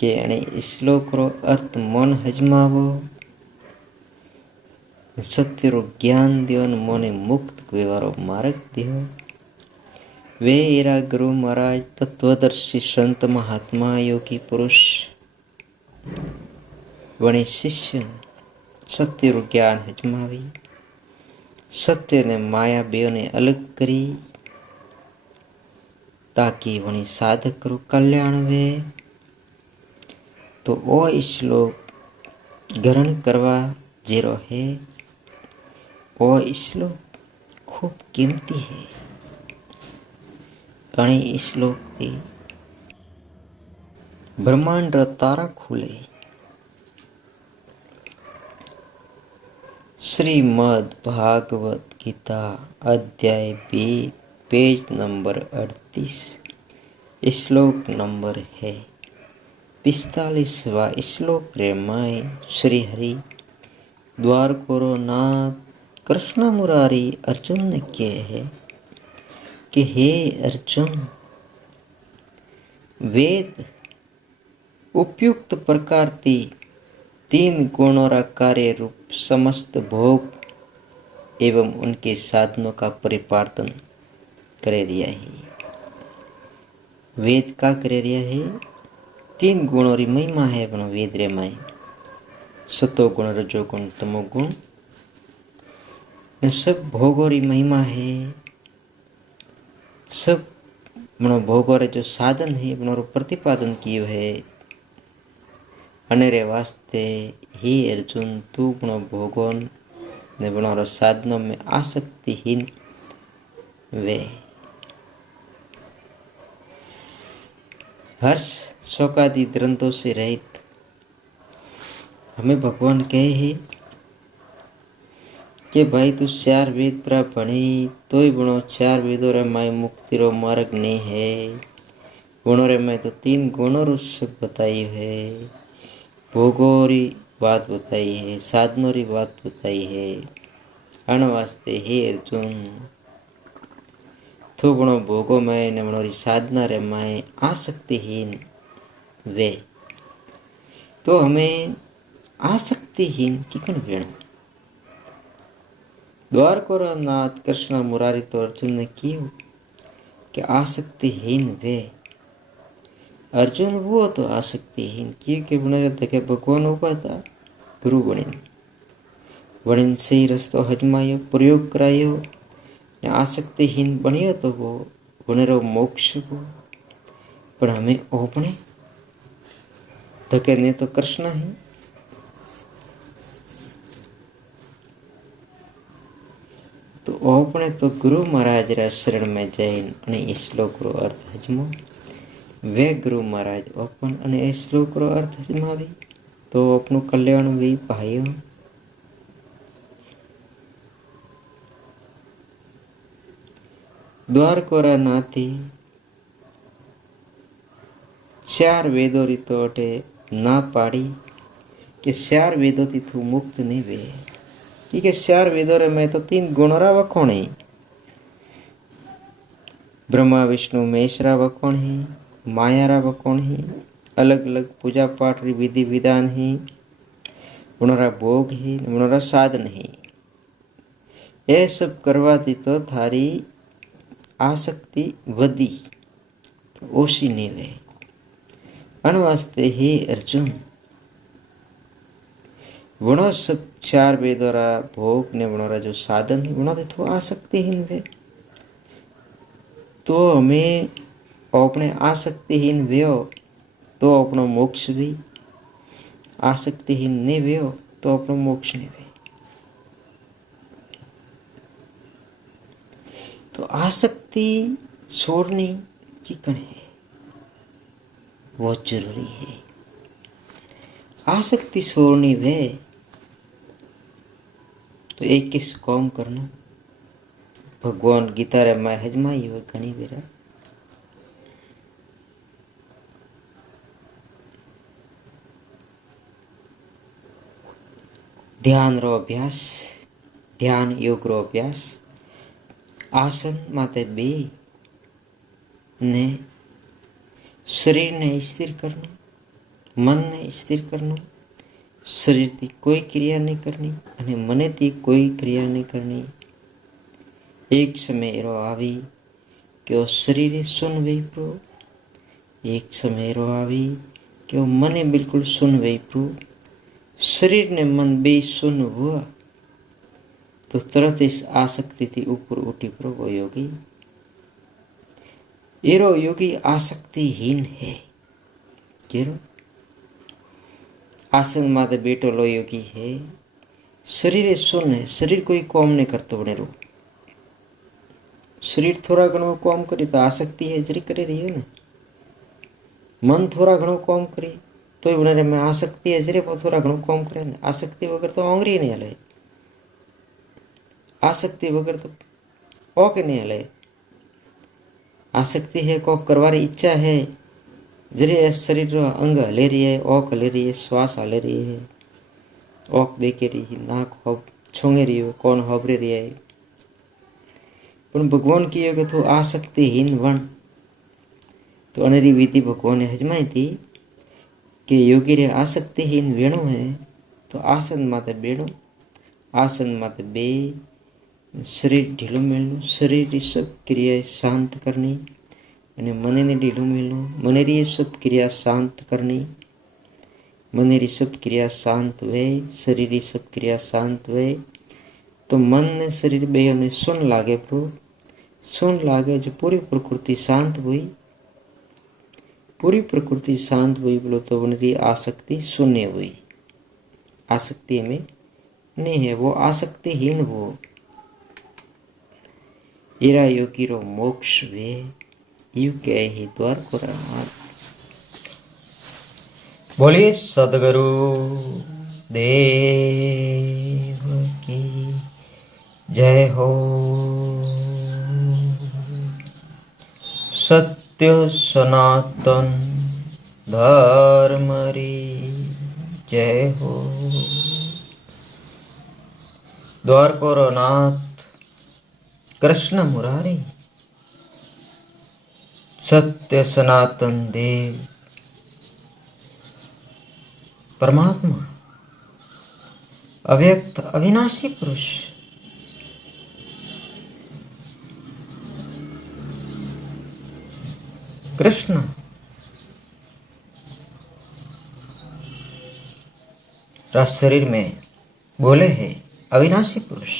के अणे श्लोक रो अर्थ मन हजमावो सत्य रो ज्ञान दियो ने मोने मुक्त करेवारो मार्ग दियो। वे एरा गुरु महाराज तत्वदर्शी संत महात्मा योगी पुरुष वणे शिष्य सत्य रो ज्ञान हजमावी सत्य ने माया बेओ ने अलग करी ताकि वणी साधक रो कल्याण वे। तो ओ श्लोक ग्रहण करवा जेरो है ओ श्लोक खूब कीमती है अणे श्लोक थी ब्रह्मांड रा तारा खुले। श्रीमद् भागवत गीता अध्याय 2 पेज नंबर 38 श्लोक नंबर है 45वां श्लोक रे माय श्री हरि द्वार कोरो नाथ कृष्ण मुरारी अर्जुन ने कहे है कि हे अर्जुन वेद उपयुक्त प्रकार ती 3 गुणों रा कार्य रूप समस्त भोग एवं उनके साधनों का परिपालन करे रिया है। वेद का करे रिया है 3 गुणों री महिमा है बनो वेद रे माय सतो गुण रजो गुण तमो गुण ने सब भोगों री महिमा है। सब बनो भोगों रे जो साधन है बनो प्रतिपादन कियो है अनेरे वास्ते हे अर्जुन तू बनो भोगोन ने बनो साधनों में आसक्तिहीन वे। हर्ष शोकादि द्वंद्वों से रहित हमें भगवान कहे है कि भाई तू 4 वेद पर भणी तोय बणो 4 वेदों रे माय मुक्ति रो मार्ग नहीं है। गुणों रे मैं तो 3 गुणों रो सब बताई है, भोगों री बात बताई है, साधनों री बात बताई है। अण वास्ते हे अर्जुन थो बणो भोगो में ने बणो री साधना रे माय आसक्तिहीन वे। तो हमें आसक्तिहीन किकण वेणु। द्वारकोनाथ कृष्ण मुरारी तो अर्जुन ने कियो कि आसक्तिहीन वे। अर्जुन वो तो आसक्तिहीन क्योंकि बने तके भगवान उभा था गुरु वणिन से रस्तो हजमायो प्रयोग करायो ने आसक्तिहीन बनियो तो वो बनेरो मोक्ष को। पर हमें ओपने तके ने तो कृष्ण है। तो ओपने तो गुरु महाराज रा शरण में जैन अने इस श्लोक रो अर्थ हजमो। वे गुरु महाराज ओपन अने इस श्लोक रो अर्थ हजमावी तो अपनु कल्याण भी पायो। द्वारकोरा नाथी 4 वेदों री तो अटे ना पाड़ी कि 4 वेदों थी तू मुक्त नहीं वे। ठीक है 4 वेदों रे मैं तो 3 गुणरा वखोण है, ब्रह्मा विष्णु महेशरा वखोण है, मायारा वखोण है, अलग अलग पूजा पाठ री विधि विधान है, गुणरा भोग है, गुणरा साधन है। ये सब करवाती तो थारी आसक्ति वधी ओછી नहीं वे। अण वास्ते हे अर्जुन वणो सब 4 वेदोरा भोग ने वणोरा जो साधन है वणो तो आसक्तिहीन वे। तो हमें अपने आसक्तिहीन व्यो तो अपनो मोक्ष भी, आसक्तिहीन नहीं व्यो तो अपनो मोक्ष नहीं वे। तो आसक्ति छोड़नी की कण है बहुत जरूरी है। आसक्ति छोड़नी वे तो एक किस कौम करना भगवान गीता रे मैं हजमाई हुए घनी बेरा। ध्यान रो अभ्यास, ध्यान योग रो अभ्यास आसन माते बे ने शरीर ने स्थिर करना, मन ने स्थिर करना, शरीर थी कोई क्रिया नहीं करनी अने मने थी कोई क्रिया नहीं करनी। एक समय एरो आवी कि शरीर सुन वही प्रो, एक समय एरो आवी कि मने बिल्कुल सुन वही प्रो। शरीर ने मन बे सुन हुआ तो तुरंत इस आसक्ति थी ऊपर उठी प्रो वो योगी। एरो योगी आसक्तिहीन है। केरो आसन माते बेटो लो योगी है। शरीर सुन है, शरीर कोई काम नहीं करतो बने रो। शरीर थोड़ा घणो काम करे तो आसक्ति है जरी करे रही है ना। मन थोड़ा घणो काम करे तो बने रे में आसक्ति है जरी थोड़ा घणो काम करे ने। आसक्ति वगैरह तो आंगरी नहीं हले, आसक्ति वगैरह तो ओके नहीं हले। आसक्ति है को करवारी इच्छा है जरे शरीर रो अंग हले रही है, ओक हले रही है, श्वास हले रही है, ओक देखे रही है, नाक होब छोंगे रही है, कौन होबरे रही है। पर भगवान की कि तो आसक्तिहीन वन तो अनेरी विधि भगवान ने हजमाई थी कि योगी रे आसक्तिहीन वेणु है तो आसन माते बेणु, आसन माते बे शरीर ढीलो मिलनु, शरीर की सब क्रिया शांत करनी अने मने ने ढीलो मिलनु, मने री सब क्रिया शांत करनी। मने री सब क्रिया शांत वे, शरीर की सब क्रिया शांत वे तो मन ने शरीर बे ने सुन लागे प्रो। सुन लागे जो पूरी प्रकृति शांत हुई, पूरी प्रकृति शांत हुई बोलो तो बनी आसक्ति शून्य हुई। आसक्ति में नहीं है वो आसक्तिहीन वो एरा योगी रो मोक्ष वे यू कहे ही द्वारकोनाथ। बोलिए सदगुरु देव की जय हो। सत्य सनातन धर्म री जय हो। द्वारकोरनाथ कृष्ण मुरारी सत्य सनातन देव परमात्मा अव्यक्त अविनाशी पुरुष कृष्ण राज शरीर में बोले हैं अविनाशी पुरुष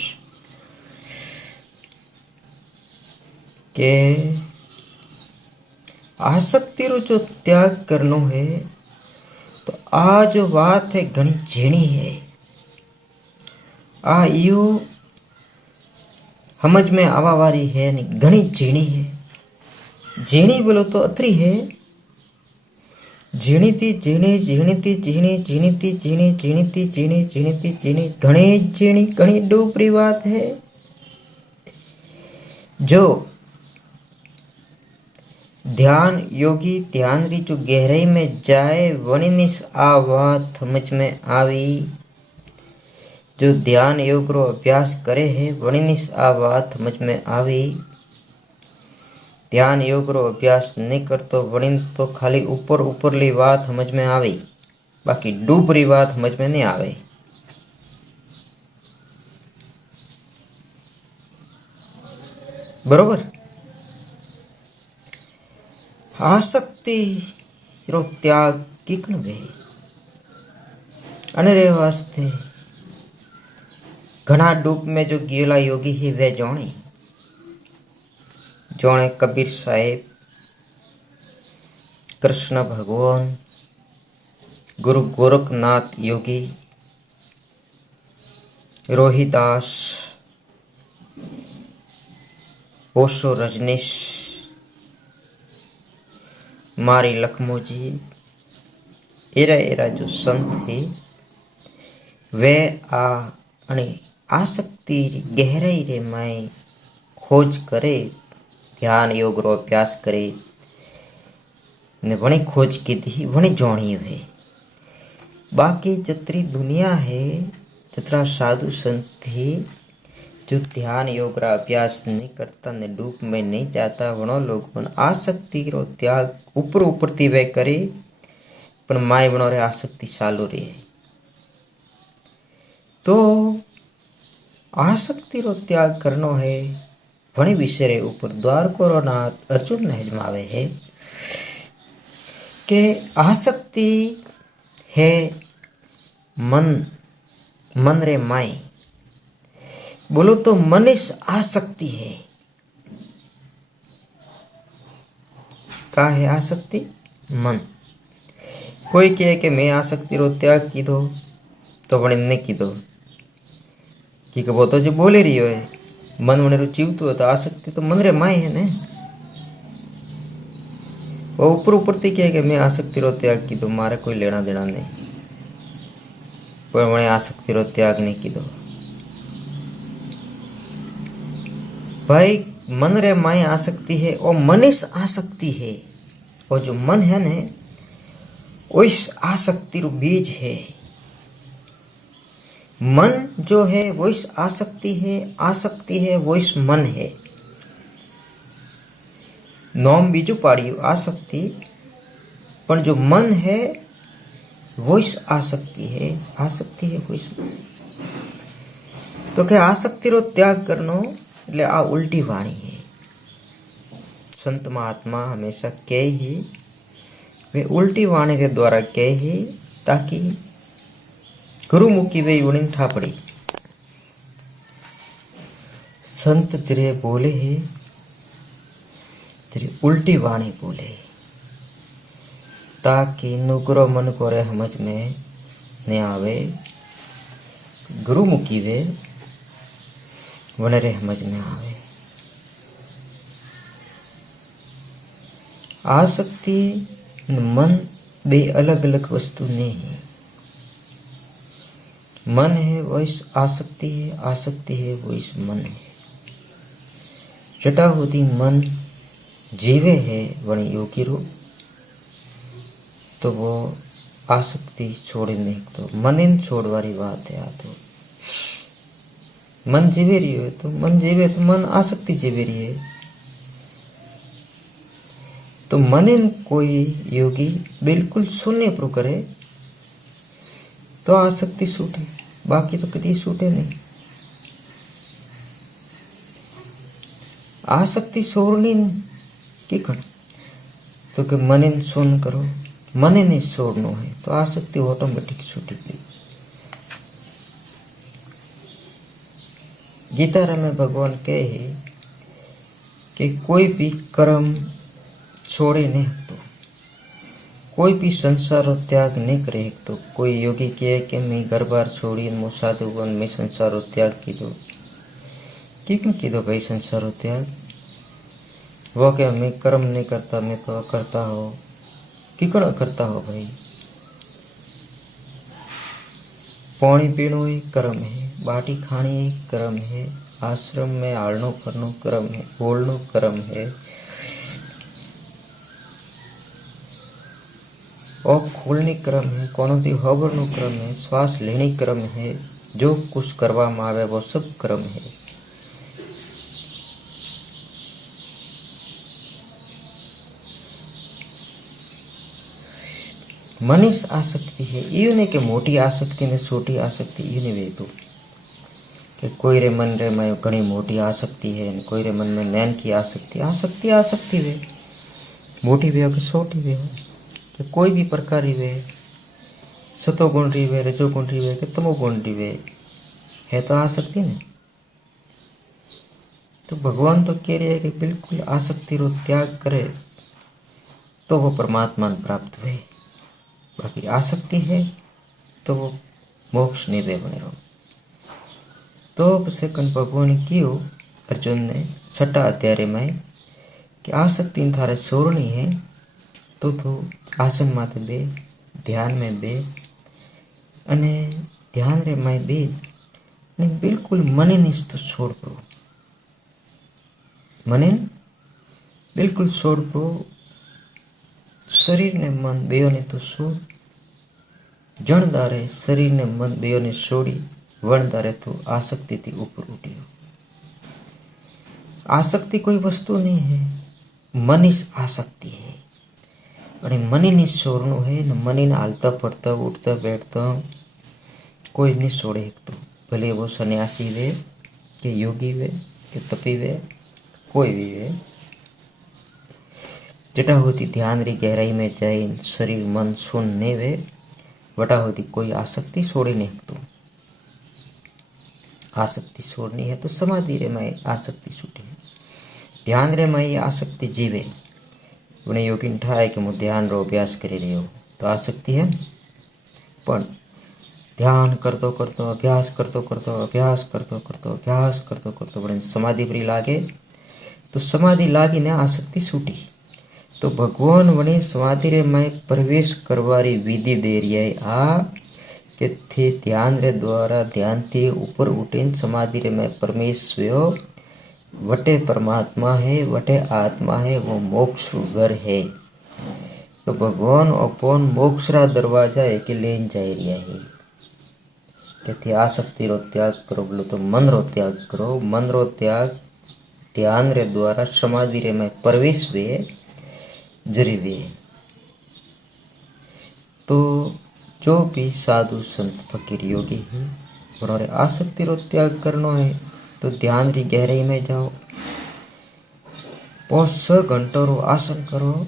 के आसक्ति रो जो त्याग करनो है तो आ जो बात है घनी झीणी है। आ यू समझ में आवा वारी है नहीं घनी झीणी है। झीणी बोलो तो अतरी है। झीणीती झीणी झीणीती झीणी झीणीती झीणी झीणीती झीणी झीणीती झीणी घणी झीणी घनी डूबरी बात है। जो ध्यान योगी ध्यान री जो गहराई में जाए वनिनिस आ बात समझ में आवी। जो ध्यान योग रो अभ्यास करे है वनिनिस आ बात समझ में आवी। ध्यान योग रो अभ्यास नहीं करतो वणिन तो खाली ऊपर ऊपरली बात समझ में आवी बाकी डूबरी बात समझ में नहीं आवे। बरोबर। आसक्ति रो त्याग किकन वे अनरे वास्ते घना डूब में जो गियोला योगी है वे जोणे जोणे कबीर साहेब कृष्ण भगवान गुरु गोरखनाथ योगी रोहिदास ओशो रजनीश मारी लखमो जी एरा एरा जो संत है वे आ अने आसक्ति गहराई रे माए खोज करे ध्यान योग रो अभ्यास करे ने वणी खोज की थी वणी जोणी है। बाकी जतरी दुनिया है जतरा साधु संत थी जो ध्यान योग रा अभ्यास नहीं करता ने डूब में नहीं जाता वणो लोग आसक्ति रो त्याग ऊपर ऊपर थी वे करे पण माय वणो रे आसक्ति चालू रहे। तो आसक्ति रो त्याग करनो है वणी विषय रे ऊपर द्वारकोरनाथ अर्जुन ने हजमावे है कि आसक्ति है मन रे माय बोलो तो मनीष आसक्ति है। का है आसक्ति मन। कोई कहे कि मैं आसक्ति रो त्याग कीधो तो वणे ने कीधो कि वो तो जो बोले रही है मन वणे रो जीवतो तो आसक्ति तो मन रे माय है ने। वो ऊपर ऊपर थी कहे कि मैं आसक्ति रो त्याग कीधो मारे कोई लेना देना नहीं पर वणे आसक्ति रो त्याग नहीं कीधो। भाई मन रे माय आसक्ति है और मनीष आसक्ति है और जो मन है ने वो इस आसक्ति रो बीज है। मन जो है वो इस आसक्ति है वो इस मन है। नौम बीजू पाड़ियो आसक्ति पर जो मन है वो इस आसक्ति है वो इस मन। तो क्या आसक्ति रो त्याग करनो એટલે આ ઉલટી વાણી है। संत महात्मा हमेशा कहे ही वे उल्टी वाणी के द्वारा कहे ही ताकि गुरुमुखी वे यूनिन ठापड़ी संत जरे बोले है जरे उल्टी वाणी बोले ताकि नुकरो मन को रे समझ में नहीं आवे। गुरुमुखी वे वनरे समझ में आवे। आसक्ति मन बे अलग अलग वस्तु नहीं। मन है वो इस आसक्ति है, आसक्ति है वो इस मन है। जटा होती मन जीवे है वण योगी रो, तो वो आसक्ति छोड़े नहीं। तो मन छोड़वारी बात है। आ तो मन जीवे रही है तो मन जीवे तो मन आसक्ति जीवे रही है। तो मन कोई योगी बिल्कुल शून्य पर करे तो आसक्ति छूटे, बाकी तो कभी छूटे नहीं। आसक्ति छोड़नी की कर तो कि मन शून्य करो, मन नहीं छोड़ना है तो आसक्ति ऑटोमेटिक छूटी गई। गीता में भगवान कहे कि कोई भी कर्म छोड़े नहीं तो, कोई भी संसार त्याग नहीं करे तो। कोई योगी कहे कि मैं घर बार छोड़ी मु साधु बन मैं संसार त्याग कीधो। क्यों कीधो भाई संसार त्याग? वो क्या मैं कर्म नहीं करता, मैं तो करता हो। किकड़ा करता हो भाई? पानी पीनो एक कर्म है, बाटी खानी एक कर्म है, आश्रम में आलनो फरनो कर्म है, बोलनो कर्म है, और खोलने क्रम है, कोनो भी हवरनो क्रम है, श्वास लेने क्रम है, जो कुछ करवा में आवे वो सब क्रम है। मनीष आसक्ति है ये नहीं कि मोटी आसक्ति ने छोटी आसक्ति ये नहीं वेतु कि कोई रे मन रे में घनी मोटी आसक्ति है, कोई रे मन में नैन की आसक्ति। आसक्ति आसक्ति वे मोटी वे कि छोटी वे कि कोई भी प्रकार वे, सतो गुण री वे, रजो गुण री वे कि तमो गुण री वे, है तो आसक्ति ने। तो भगवान तो कह रहे हैं कि बिल्कुल आसक्ति रो त्याग करे तो वो परमात्मा प्राप्त हुए। बाकी आसक्ति है तो वो मोक्ष नहीं वे बने रहो। तो सेकंड भगवान क्यों अर्जुन ने 6ठा अध्याय में कि आसक्ति थारे छोड़नी है तो आसन माथे बे, ध्यान में बे, अने ध्यान रे में बे ने बिल्कुल मन निश तो छोड़ पड़ो, मन बिल्कुल छोड़ पड़ो। शरीर ने मन बेओ ने तो छोड़, जणदारे शरीर ने मन बेओ ने छोड़ी वणदारे तो आसक्ति थी ऊपर उठियो। आसक्ति कोई वस्तु नहीं है, मनीष आसक्ति है। और मनी छोड़नो है न, मनी ने हालता पड़ता उठता बैठता कोई नहीं छोड़े। एक तो भले वो सन्यासी वे के योगी वे के तपी वे, कोई भी वे, जटा होती ध्यान री गहराई में जाए शरीर मन सुनने वे वटा होती कोई आसक्ति छोड़ी नहीं। तो आसक्ति छोड़नी है तो समाधि रे में आसक्ति छूटे, ध्यान रे में आसक्ति जीवे। उन्हें योगी ठाए कि मैं ध्यान रो अभ्यास करी रही हो तो आसक्ति है, पर ध्यान करतो करतो अभ्यास करतो करतो अभ्यास करतो करतो अभ्यास करतो करतो बड़े समाधि पर लागे तो समाधि लागी ने आसक्ति छूटी। तो भगवान वने समाधि रे में प्रवेश करवारी विधि दे रही है आ कि थे ध्यान रे द्वारा ध्यान थी ऊपर उठे समाधि रे में परमेश्वर वटे परमात्मा है, वटे आत्मा है, वो मोक्ष घर है। तो भगवान अपन मोक्ष रा दरवाजा एक लेन जा रहा है कि थे आसक्ति रो त्याग करो, बोलो तो मन रो त्याग करो। मन रो त्याग ध्यान रे द्वारा समाधि रे में प्रवेश वे जरूरी है। तो जो भी साधु संत फकीर योगी है उन्होंने आसक्ति रो त्याग करना है तो ध्यान री गहराई में जाओ, 5-6 घंटों रो आसन करो,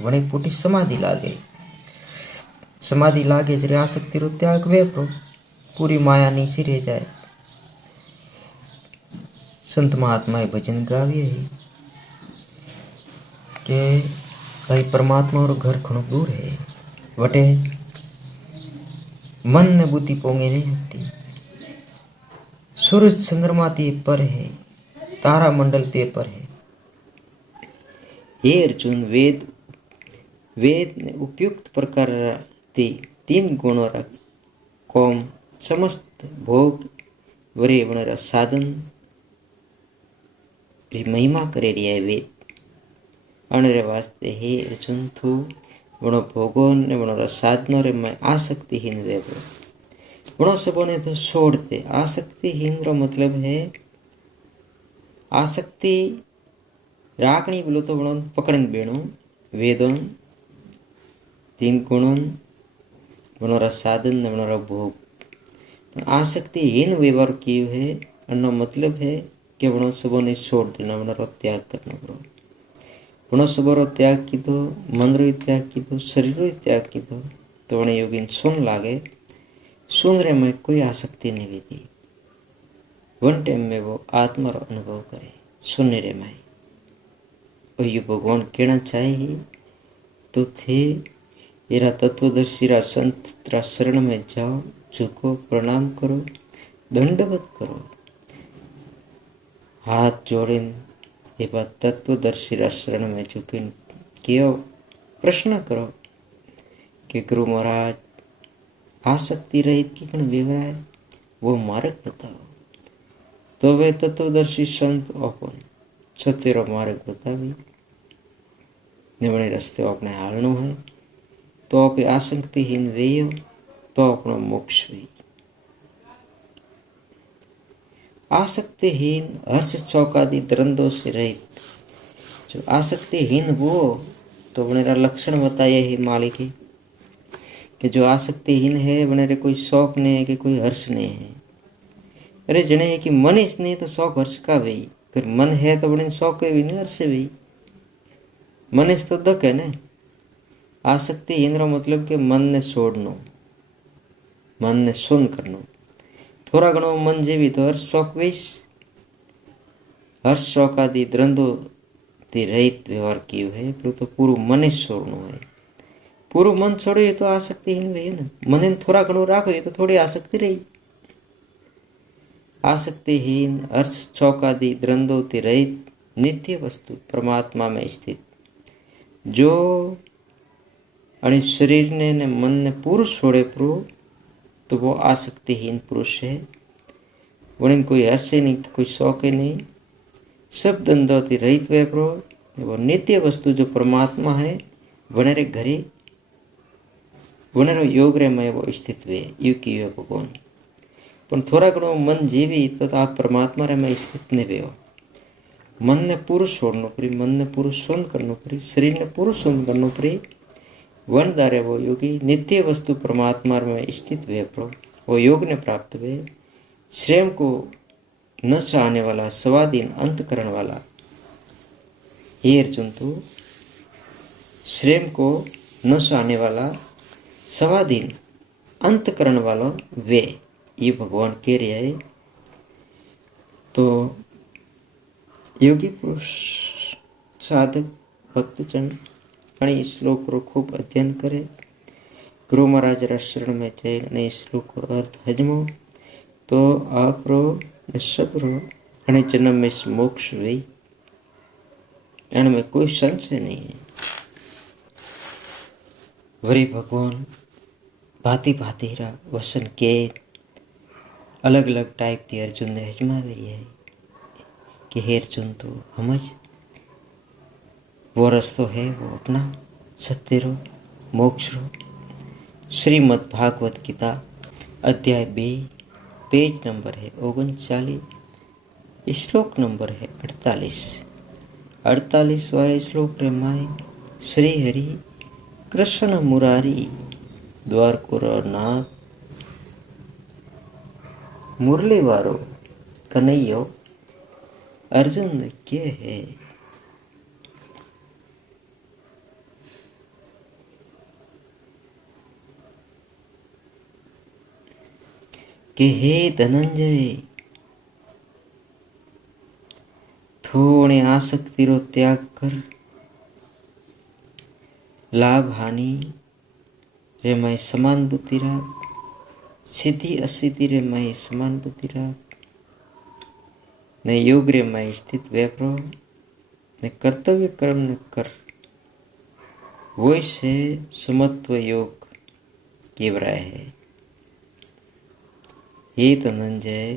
वणी पूटी समाधि लागे। समाधि लागे जरे आसक्ति रो त्याग वे पूरी माया नीचे रह जाए। संत महात्मा भजन गावे है कि भाई परमात्मा और घर घणो दूर है, वटे मन ने बुद्धि पोंगे नहीं होती। सूरज चंद्रमा ते पर है, तारा मंडल ते पर है। हे अर्जुन, वेद वेद ने उपयुक्त प्रकार तीन गुणों कोम समस्त भोग वरे वणरा साधन री महिमा करेली है वेद अणरे वास्ते हे अर्जुन थू वणो भोगो ने वणरा साधनो रे मैं आसक्तिहीन वे वणो सबो ने तो छोड़ दे। आसक्तिहीन रो मतलब है आसक्ति राखनी बोलो तो वणो पकड़न बेणो वेदों तीन गुणों वणोरा साधन ने वणोरा भोग आसक्तिहीन व्यवहार कियो है अनो मतलब है कि वणो सबो ने छोड़ देना वणोरो त्याग करना पड़ो वणो सबोरो त्याग कीधो मन रो त्याग कीधो शरीर रो त्याग कीधो तो वणे योगी सुन लागे सुन रे में कोई आसक्ति नहीं बीती वन टाइम में वो आत्मा रो अनुभव करे सुनने रे में और ये भगवान कहना चाहे तो थे एरा तत्वदर्शी रा संत रा शरण में जाओ झुको प्रणाम करो दंडवत करो हाथ जोड़ीन एवं तत्वदर्शी रा शरण में झुकीन क्यों प्रश्न करो कि गुरु महाराज आसक्ति रहित की कण विवराय वो मार्ग बताओ तो वे तत्वदर्शी संत अपन सत्यरो मार्ग बतावी निवणे रस्ते अपने हालनो है तो आप आसक्तिहीन वेयो तो अपनो मोक्ष वे आसक्तिहीन हर्ष चौकादि द्वंद्वों से रहित जो आसक्तिहीन वो तो वनेरा लक्षण बताए ही मालिक कि जो आसक्तिहीन है वनेरे कोई शौक नहीं है कि कोई हर्ष नहीं है। अरे जने है कि मन इस नहीं तो शौक हर्ष का वही अगर मन है तो बने शौक है भी नहीं हर्ष भी मन इस तो दुख है ना। आसक्तिहीन रो मतलब कि मन ने छोड़नो मन ने सुन करनो थोड़ा घणो मन जेवी तो हर्ष शौक वेश हर्ष शौक आदि द्वंद्वों થી રહિત વ્યવહાર કયો है तो पूરું मन छोड़नो है पूરું मन छोड़ो ये तो आसक्तिहीन वही है ना मन थोड़ा घणो राखो ये तो थोड़ी आसक्ति रही आसक्तिहीन हर्ष शौक आदि द्वंद्वों થી रहित नित्य वस्तु परमात्मा में स्थित जो અને શરીરને ને મનને પૂરું છોડે પ્રો तो वो आसक्तिहीन पुरुष है वरन कोई हर्षे नहीं कोई शौके नहीं सब द्वंद्वों रहित वे प्रो वो नित्य वस्तु जो परमात्मा है वनरे घरे वनरो योग रे में वो स्थित हुए यू की भगवान पर थोड़ा घणो मन जीवी तो आप परमात्मा रे में स्थित नहीं हुए मन ने पूરું छोड़नो पड़ी मन ने पूરું शून्य करनो पड़ी शरीर ने पूરું शून्य करनो पड़ी वन दारे वो योगी नित्य वस्तु परमात्मा में स्थित हुए प्रो वो योग ने प्राप्त हुए स्वयं को न चाहने वाला स्वाधीन अंतकरण वाला हे अर्जुन तू स्वयं को न चाहने वाला स्वाधीन अंतकरण वाला वे ये भगवान कह रहे हैं। तो योगी पुरुष साधक भक्तजन અને એ શ્લોકનો ખૂબ અધ્યયન કરે ગુરુ મહારાજ શરણ में જઈ અને એ શ્લોકનો અર્થ હજમો તો આપરો સબરો અને જન્મ में मोक्ष वे में कोई संशय नहीं है। वरी भगवान भांति भांति रा वसन के अलग अलग टाइप थी अर्जुन ने हजमावी है कि हे अर्जुन तो समझ वो रस्तो है वो अपना सत्य रो मोक्ष रो। श्रीमद् भागवत गीता अध्याय 2 पेज नंबर है 39 श्लोक नंबर है 48वां श्लोक रे माय श्री हरि कृष्ण मुरारी द्वारको नाथ मुरली वारो कन्हैयो अर्जुन के है कि हे धनंजय थोड़े आसक्ति रो त्याग कर लाभ हानि रे मैं समान बुद्धि राख सिद्धि असिद्धि रे मैं समान बुद्धि राख ने योग रे मैं स्थित व्याप्रो ने कर्तव्य कर्म न कर वही से समत्व योग केवराय है। हे धनंजय,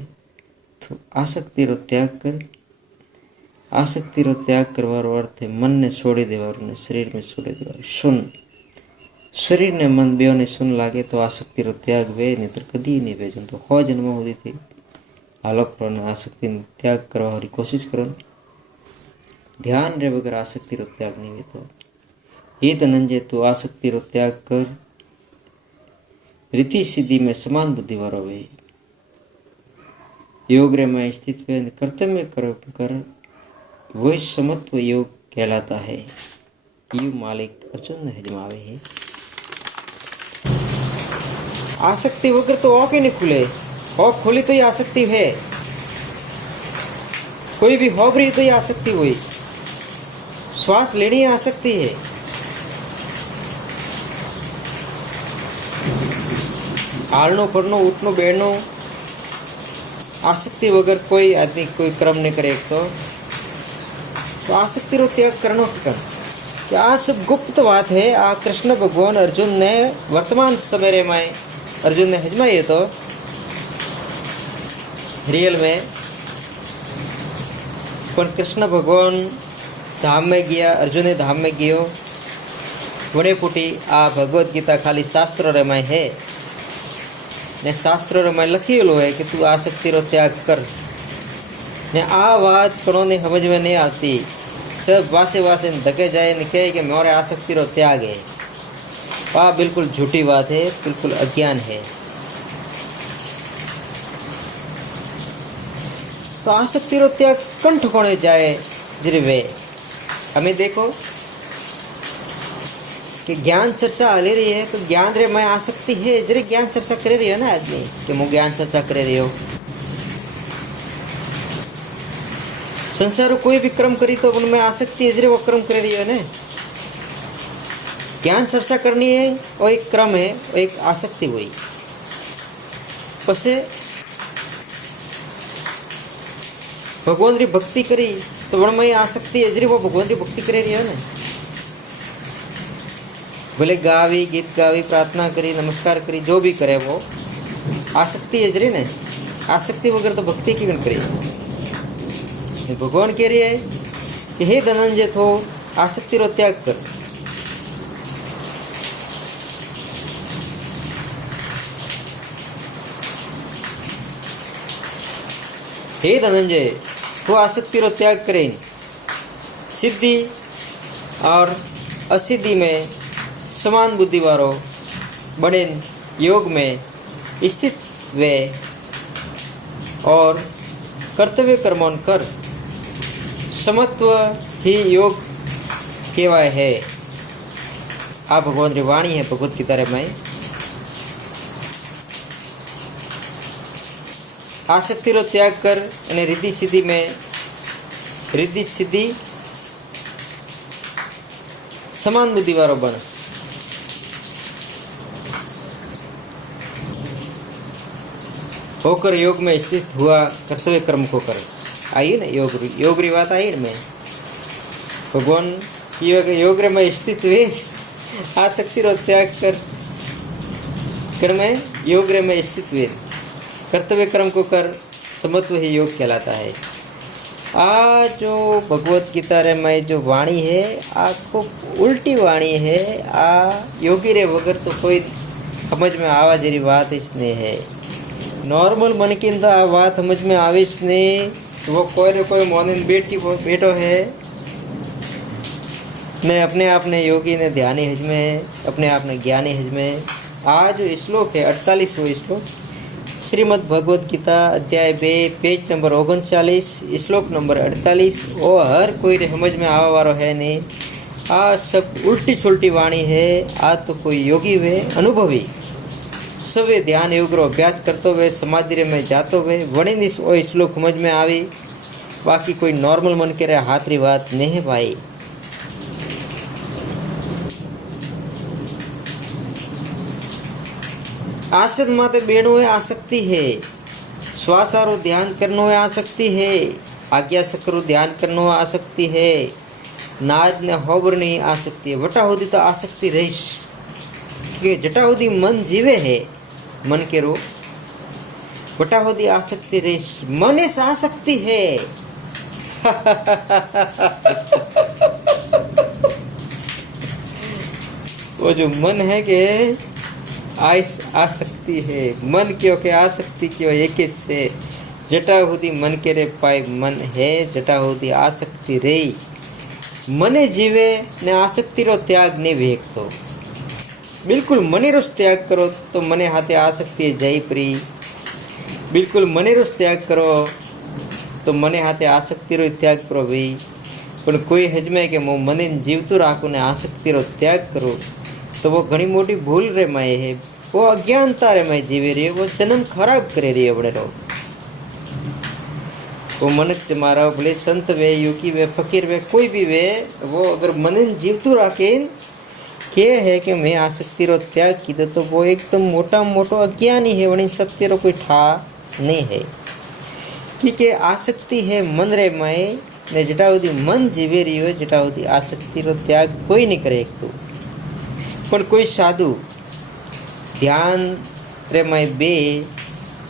तो आसक्ति रो त्याग कर। आसक्ति रो त्याग करवारो अर्थ है मन ने छोड़ी देवारो ने शरीर में छोड़ी देवारो। सुन शरीर ने मन बेओ ने सुन लागे तो आसक्ति रो त्याग वे, नहीं तो कदी नहीं वे। जन तो हो जन्म होती थी आलोक रो ने आसक्ति त्याग करवा री कोशिश करो। ध्यान रे वगैरह आसक्ति रो त्याग नहीं वे। तो ये धनंजय, तू आसक्ति रो त्याग कर। रीति सिद्धि में समान बुद्धि वारो वे। योग रे में स्थित वे, कर्तव्य कर वही समत्व योग कहलाता है। यू मालिक अर्जुन ने हजमावे है। आसक्ति वगैरह तो औके नहीं खुले, औ खुली तो ये आसक्ति है। कोई भी होबरी तो ये आसक्ति हुई। श्वास लेनी आसक्ति है। हालनो फरनो उठनो बैठनो आसक्ति वगैर कोई आदमी कोई क्रम नहीं करे तो आसक्ति रो त्याग करनो कि आ सब गुप्त बात है। आ कृष्ण भगवान अर्जुन ने वर्तमान समय रे में अर्जुन ने हजमाई तो रियल में। पर कृष्ण भगवान धाम में गया, अर्जुन ने धाम में गयो। वड़े पुटी आ भगवत गीता खाली शास्त्र रे में है ने शास्त्र रे में लखीलो है कि तू आसक्ति रो त्याग कर ने। आ बात कोनो ने समझ में नहीं आती। सब वासे वासे धके जाए ने कहे कि मोरे आसक्ति रो त्याग है। आ बिल्कुल झूठी बात है, बिल्कुल अज्ञान है। तो आसक्ति रो त्याग कंठ कोने जाए जरे वे। हमें देखो कि ज्ञान चर्चा हली रही है तो ज्ञान रे में आसक्ति है। जरे ज्ञान चर्चा करे रही हो ना आदमी कि मैं ज्ञान चर्चा करे रही हो। संसार कोई भी कर्म करी तो उनमें आसक्ति है, जरे वो कर्म करे रही हो ना। ज्ञान चर्चा करनी है वो एक क्रम है, वो एक आसक्ति हुई। पसे भगवान री भक्ति करी तो उनमें आसक्ति है, जरे वो भगवान री भक्ति करे रही हो ना। भले गावी, गीत गावी, प्रार्थना करी, नमस्कार करी, जो भी करे वो आसक्ति है जरे ने। आसक्ति वगैरह तो भक्ति की करी। भगवान कह रही है कि हे धनंजय, तो आसक्ति रो त्याग कर। हे धनंजय, तो आसक्ति रो त्याग करें। सिद्धि और असिद्धि में समान बुद्धि वारो बड़े योग में स्थित वे और कर्तव्य कर्मों कर समत्व ही योग केवाय है। आ भगवान री वाणी है भगवत गीता रे में। आसक्ति रो त्याग कर अने रिद्धि सिद्धि में रिद्धि सिद्धि समान बुद्धि वारो बन। होकर योग में स्थित हुआ कर्तव्य कर्म को करे। आई ना योग री बात आई में। भगवान योग रे में स्थित हुए आसक्ति रो त्याग कर में योग रे में स्थित हुए कर्तव्य कर्म को कर समत्व ही योग कहलाता है। आ जो भगवत गीता रे में जो वाणी है आपको उल्टी वाणी है। आ योगी रे वगर तो कोई समझ में आवा जरी बात इसने है। नॉर्मल मन की आ बात समझ में आविश ने वो कोई रे कोई मोनिन बैठो है ने अपने आप ने योगी ने ध्यानी हजमे है, अपने आप ने ज्ञानी हजमे है। आज जो श्लोक है 48वां श्लोक श्रीमद् भगवत गीता अध्याय 2 पेज नंबर 39 श्लोक नंबर 48। वो हर कोई रे समझ में आवा वारो है नहीं। आ सब उल्टी सुल्टी वाणी है। आ तो कोई योगी वे अनुभवी सवे ध्यान योग रो अभ्यास करते हुए समाधि रे में जाते हुए वणी निस ओ श्लोक समझ में आवी। बाकी कोई नॉर्मल मन के रे हाथ री बात नहीं है भाई। आसन माते बेणो है आसक्ति है। श्वासारो ध्यान करनो है आसक्ति है। आज्ञा चक्रो ध्यान करनो आसक्ति है। नाज ने होबरनी आसक्ति वटा होती तो आसक्ति रहीश कि जटा होती मन जीवे है मन के रो वटा होती आसक्ति रहीश मन इस आसक्ति है। वो जो मन है कि आसक्ति है मन क्यों के आसक्ति क्यों एक से जटा होती मन के रे पाए मन है जटा होती आसक्ति रही मने जीवे ने आसक्ति रो त्याग नहीं वेख तो बिल्कुल मने रोज त्याग करो तो मने हाथे आसक्ति जय प्री बिल्कुल मने रोज त्याग करो तो मने हाथे आसक्ति रो त्याग करो भाई पण कोई हजमे के मो मने जीवतु राखो ने आसक्ति रो त्याग करो तो वो घनी मोटी भूल रे माए है वो अज्ञानता रे माए जीवे रही है वो जन्म खराब करे रही है बड़े रो वो मनक मारा भले संत वे युकी वे फकीर वे कोई भी वे वो अगर मन जीवतु राखे के है कि मैं आसक्ति रो त्याग कीधो तो वो एकदम मोटा मोटो अज्ञानी है वणी सत्य रो कोई ठा नहीं है क्योंकि आसक्ति है मन रे माए ने जटावधी मन जीवे रही हो जटावधी आसक्ति रो त्याग कोई नहीं करे एक तो पण कोई साधु ध्यान रे माए बे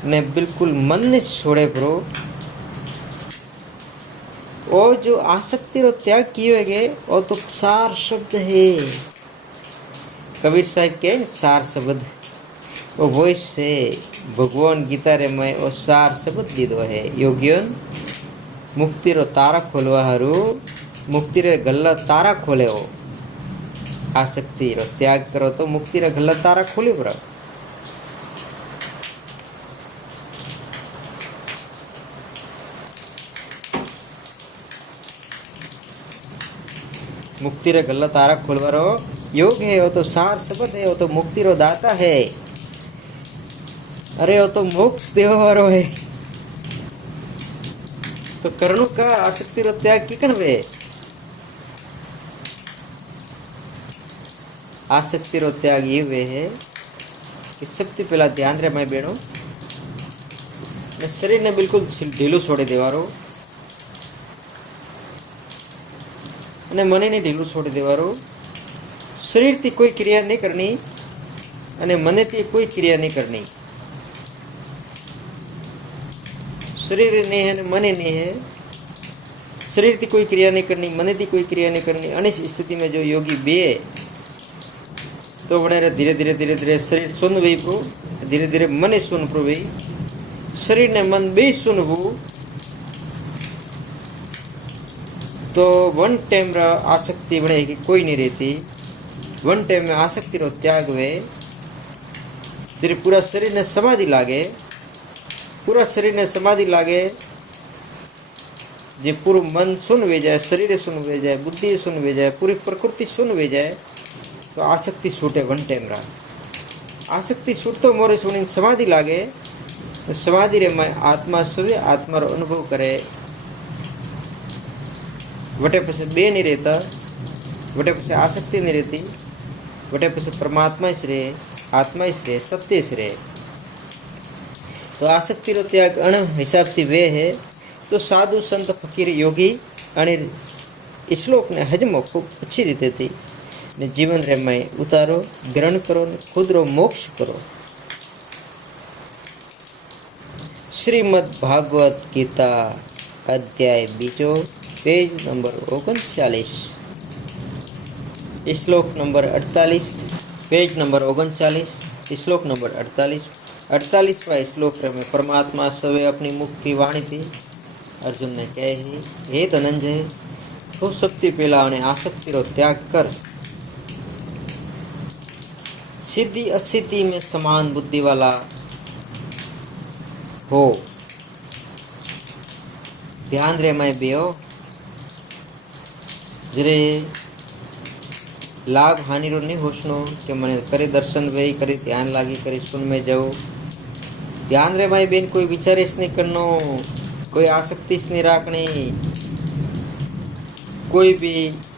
ने बिल्कुल मन ने छोड़े ब्रो और जो आसक्ति रो त्याग किए गए और तो सार शब्द है कबीर साहब के सार शब्द वो वॉइस से भगवान गीता रे में वो सार शब्द दीदो है योगियन मुक्ति रो तारा खोलवा हारू मुक्ति रे गल्ला तारा खोले हो आसक्ति रो त्याग करो तो मुक्ति रे गल्ला तारा खोले बरा मुक्ति रे गल्ला तारा खोलवारो योग है वो तो सार शब्द है वो तो मुक्ति रो दाता है अरे वो तो मोक्ष देव वारो है तो कर्णु का आसक्ति रो त्याग किकण वे आसक्ति रो त्याग ये वे है कि सबसे पहला ध्यान रे मैं बेणो ने शरीर ने बिल्कुल ढीलू छोड़े देवारो અને મને ને ઢીલું છોડી દેવાનું શરીરથી કોઈ ક્રિયા નહીં કરनी અને મનેથી કોઈ ક્રિયા નહીં કરनी शरीर नहीं है मने नहीं है शरीरથી કોઈ ક્રિયા નહીં કરनी મનેથી કોઈ ક્રિયા નહીં કરनी અને इस स्थिति में जो योगी बे तो बड़े धीरे धीरे धीरे धीरे शरीर सुन वही प्रो धीरे धीरे मने सुन प्रो वही शरीर ने मन बे सुनवू तो वन टाइम रा आसक्ति बने कि कोई नहीं रहती वन टाइम में आसक्ति रो त्याग वे तेरे पूरा शरीर ने समाधि लागे पूरा शरीर ने समाधि लागे जे पूरा मन सुन वे जाए शरीर सुन वे जाए बुद्धि सुन वे जाए पूरी प्रकृति सुन वे जाए तो आसक्ति छूटे वन टाइम रा आसक्ति छूट तो मोरे सुनी समाधि लागे तो समाधि रे मैं आत्मा सवे आत्मा रो अनुभव करे वटे पीछे बे नहीं रहता वटे पीछे आसक्ति नहीं रहती वटे पीछे परमात्मा ही रहे आत्मा ही रहे सत्य ही रहे तो आसक्ति रो त्याग अण हिसाब थी वे है तो साधु संत फकीर योगी अणे श्लोक ने हजमो खूब अच्छी रीते थी ने जीवन रे में उतारो ग्रहण करो ने खुद रो मोक्ष करो। श्रीमद् भागवत गीता अध्याय बीजो पेज नंबर 39 श्लोक नंबर 48 पेज नंबर 39 श्लोक नंबर 48वां श्लोक में परमात्मा सवे अपनी मुख की वाणी थी अर्जुन ने कहे हे धनंजय तो सबसे पहला ने आसक्ति रो त्याग कर सिद्धि असिद्धि में समान बुद्धि वाला हो ध्यान रे मैं बेओ जरे लाभ हानि रो नहीं होशनो कि मैंने करे दर्शन वे करे ध्यान लागी करे सुन में जाओ ध्यान रे माई बेन कोई विचारिश नहीं करनो कोई आसक्ति नहीं राखनी कोई भी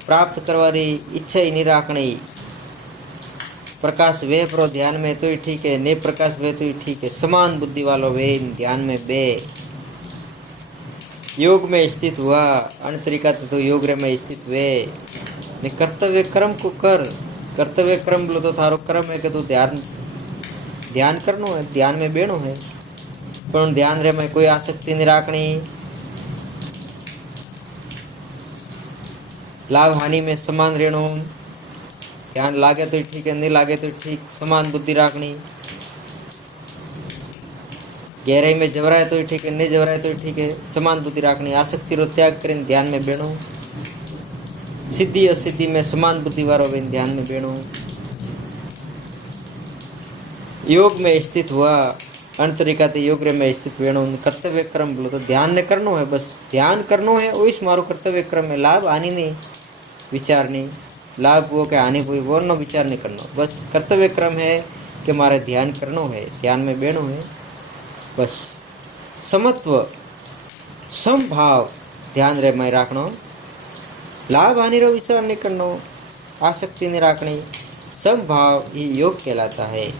प्राप्त करवारी इच्छा ही नहीं राखनी प्रकाश वे प्रो ध्यान में तो ही ठीक है ने प्रकाश वे तो ही ठीक है समान बुद्धि वालों वे ध्यान में बे योग में स्थित हुआ, अन्य तरीका तो योग रे में स्थित हुए ने कर्तव्य कर्म को कर। कर्तव्य कर्म बोलो तो थारो कर्म है कि तू ध्यान ध्यान करनो है, ध्यान में बेणो है, पर ध्यान रे में कोई आसक्ति नहीं राखनी। लाभ हानि में समान रहनो, ध्यान लागे तो ठीक है, नहीं लागे तो ठीक, समान बुद्धि राखनी। गहराई में जवराए तो ठीक है, नहीं जवराए तो ठीक है, समान बुद्धि राखनी। आसक्ति रो त्याग करीने ध्यान में बेणो। सिद्धि असिद्धि में समान बुद्धि वारो बन ध्यान में बेणो। योग में स्थित हुआ, अन्य तरीका ते योग रे में स्थित बेणो। कर्तव्य कर्म बोलो तो ध्यान ने करनो है, बस ध्यान करनो है, वही मारो कर्तव्य कर्म है। लाभ हानि नहीं विचार नहीं, लाभ वो के हानि हुई वो नो विचार नहीं करनो, बस कर्तव्य क्रम है कि मारे ध्यान करनो है, ध्यान में बेणो है, बस। समत्व समभाव ध्यान रे में राखनो। लाभ हानि रो विचार नहीं करनो, आसक्ति नहीं राखनी, समभाव ही योग कहलाता है।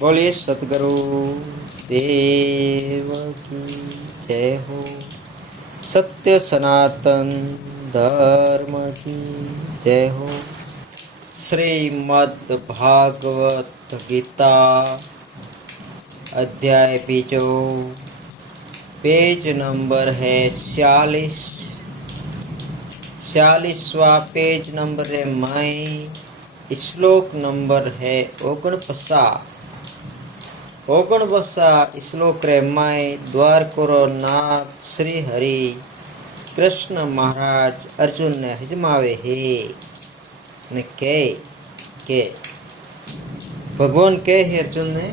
बोलिए सतगुरु देव की जय हो। सत्य सनातन धर्म की जय हो। श्रीमद् भागवत गीता अध्याय 5, पेज नंबर है 46। 46वां पेज नंबर है मई, श्लोक नंबर है 49 श्लोक रे मई। द्वारकोरो नाथ श्री हरि कृष्ण महाराज अर्जुन ने हिजमावे हे ने के भगवान के हे अर्जुन ने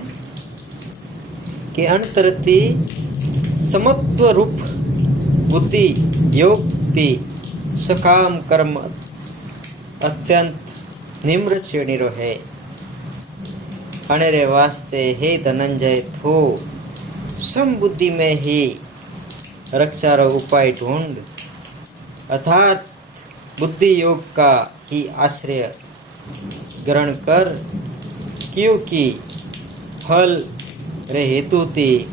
के अंतरती समत्व रूप बुद्धि योक्ति सकाम कर्म अत्यंत निम्र श्रेणी रो है। अनेरे वास्ते हे धनंजय थो समबुद्धि में ही रक्षा रो उपाय ढूंढ, अर्थात बुद्धि योग का ही आश्रय ग्रहण कर, क्योंकि फल रे हेतु ती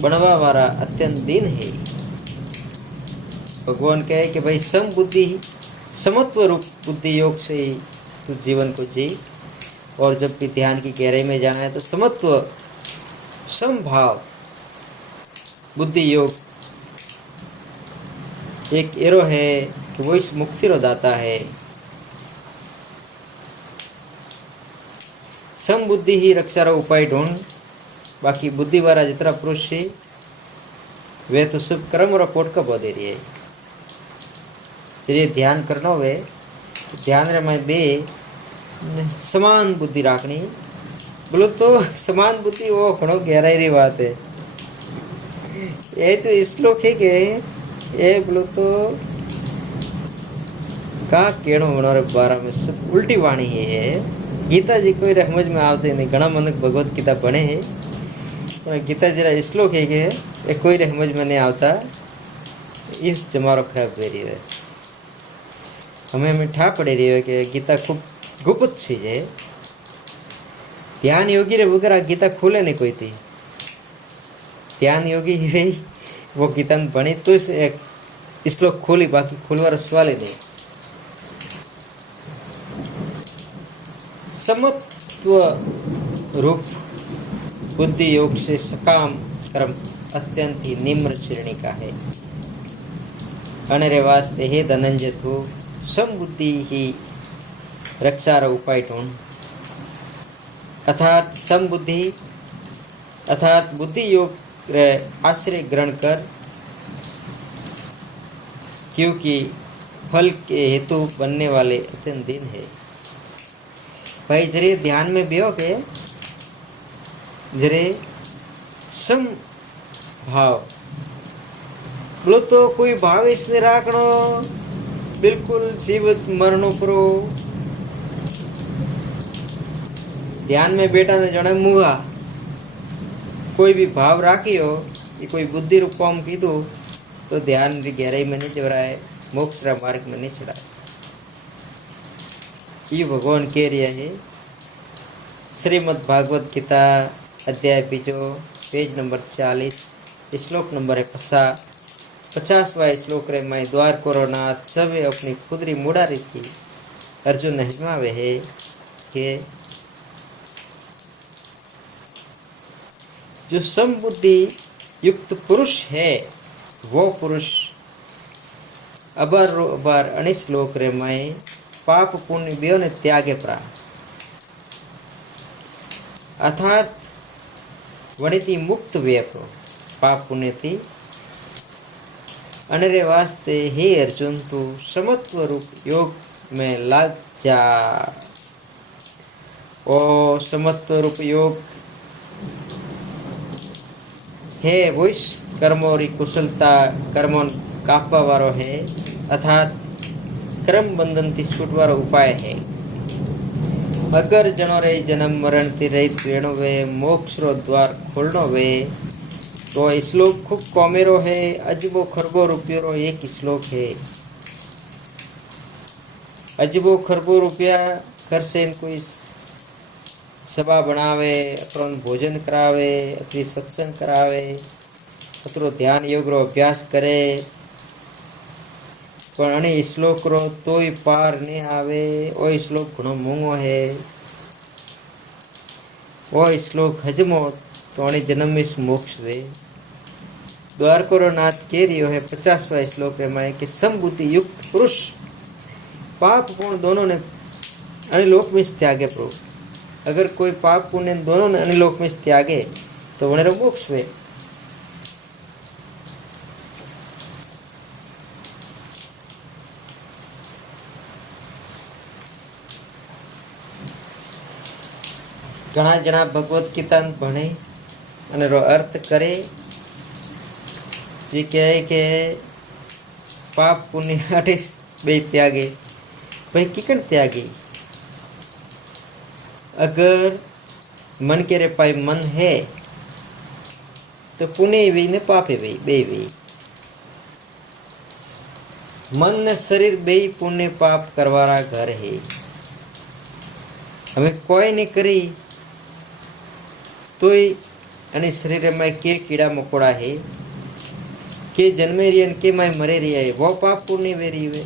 बनवा वाला अत्यंत दीन है। भगवान कहे कि भाई सम बुद्धि समत्व रूप बुद्धि योग से ही तू जीवन को जी, और जब भी ध्यान की गहराई में जाना है तो समत्व समभाव बुद्धि योग एक एरो है कि वो इस मुक्ति रो दाता है। सम बुद्धि ही रक्षा रो उपाय ढूंढ, बाकी बुद्धि वाला जितना पुरुष है वे तो सब कर्म रो पोटका बो दे रही है। चलिए ध्यान करना हुए, ध्यान रे में बे समान बुद्धि राखनी। बोलो तो समान बुद्धि वो घणो गहराई री बात है। ये जो श्लोक है के ये बोलो तो का केणो होना बारे में सब उल्टी वाणी है। गीता जी कोई समझ में आते नहीं, घना मनक भगवत गीता पढ़े है, पर गीता जरा श्लोक है कि कोई समझ में नहीं आता। इस जमारो खराब कर रही है, हमें मिठा पड़े रही है कि गीता खूब गुप्त चीज है। ध्यान योगी रे वगैरह गीता खोले नहीं कोई थी। ध्यान योगी ही वो गीता बनी तो एक श्लोक खोली, बाकी खोलवा सवाल ही नहीं। समत्व रूप बुद्धि योग से सकाम कर्म अत्यंत ही निम्न श्रेणी का है। अनरे वास्ते हे धनंजय थो सम बुद्धि ही रक्षा रो उपाय ढूंढ, अर्थात सम बुद्धि अर्थात बुद्धि योग रे आश्रय ग्रहण कर, क्योंकि फल के हेतु बनने वाले अत्यंत दिन है। भाई जरे ध्यान में बियो के जरे सम भाव बोलो तो कोई भाव इसने राखनो, बिल्कुल जीवित मरणो परो ध्यान में बैठा ने जने मुआ कोई भी भाव राखियो, ये कोई बुद्धि रूपम कीधु तो ध्यान री गहराई में नहीं जवराए, मोक्ष रा मार्ग में नहीं चढ़ाए। ये भगवान कह रहा है। श्रीमद् भागवत गीता अध्याय 5 पेज नंबर 40 श्लोक नंबर है 50वां श्लोक रे मैं द्वार कोरो नाथ सवे अपनी खुदरी मुड़ारी थी। अर्जुन हजमावे है कि जो समबुद्धि युक्त पुरुष है वो पुरुष अबार अणी श्लोक रे मैं पाप पुण्य बेओ ने त्यागे प्राण अर्थात वणिति मुक्त व्यापो पाप पुण्य थी अनरे वास्ते हे अर्जुन तू समत्व रूप योग में लग जा। ओ समत्व रूप योग है वोइस कर्मों री कुशलता कर्मों कापवा वारो है अर्थात कर्म बंधन थी छूटवारो उपाय है। अगर जनो रे जन्म मरण थी रहित वेणो वे मोक्ष रो द्वार खोलनो वे तो श्लोक खूब कॉमेरो है। अजबो खरबो रुपयो एक श्लोक है। अजबो खरबो रुपया कर से कोई सभा बनावे अपनो भोजन करावे अथी सत्संग करावे अतरो ध्यान योग रो अभ्यास करे पण अने श्लोक रो तोय पार नहीं आवे। ओ श्लोक घणो मोंघो है। ओ श्लोक हजमो तो अने जन्म में मोक्ष वे। द्वारकोरो नाथ कह रियो है 50वां श्लोक में कि समबुद्धि युक्त पुरुष पाप पुण्य दोनों ने अनिलोक में त्यागे प्रभु। अगर कोई पाप पुण्य दोनों ने अनिलोक में त्यागे तो वनेरो मोक्ष वे। घणा जणा भगवत गीता भणे अने रो अर्थ करे जे कहे के पाप पुण्य अटे बे त्यागे भाई किकन त्यागे। अगर मन के रे पाई मन है तो पुण्य भी ने पापे भी बे भी मन ने शरीर बे पुण्य पाप करवारा घर है। हमें कोई नहीं करी तो अने शरीर में के कीड़ा मकोड़ा है के जन्मे रही के मैं मरे रही है वो पाप पुण्य वे रही वे।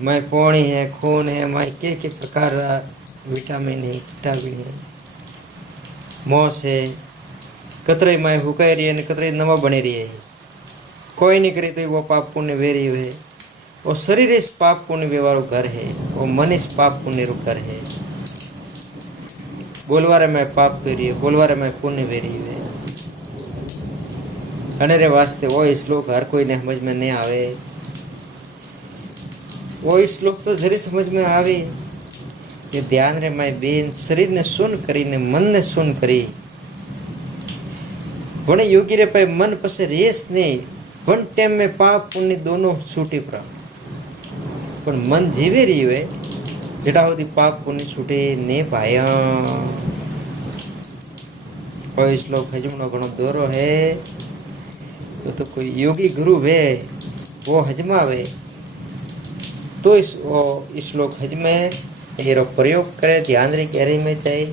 मैं पानी है खून है मैं के प्रकार विटामिन है विटामिन है मोस है कतरे मैं हुकाई रही है कतरे नवा बने रही है। कोई नहीं करे तो वो पाप पुण्य वे रही है। वो शरीर इस पाप पुण्य व्यवहार घर है। वो मन इस पाप पुण्य रू घर है। बोलवारे मैं पाप करी है बोलवारे मैं पुण्य वेरी है। अनेरे वास्ते वो श्लोक हर कोई ने समझ में नहीं आवे। वो श्लोक तो जरी समझ में आवे कि ध्यान रे मैं बेन शरीर ने सुन करी ने मन ने सुन करी बने योगी रे पे मन पसे रेस नहीं वन टाइम में पाप पुण्य दोनों छूटी पड़ा पर मन जीवे रही है जेटा होती पाप पुण्य छूटे ने पाया। कोई श्लोक हजमनो घणो दोरो है तो कोई योगी गुरु वे वो हजमावे तो इस श्लोक हजमे एरो प्रयोग करे ध्यान री गहराई में जाए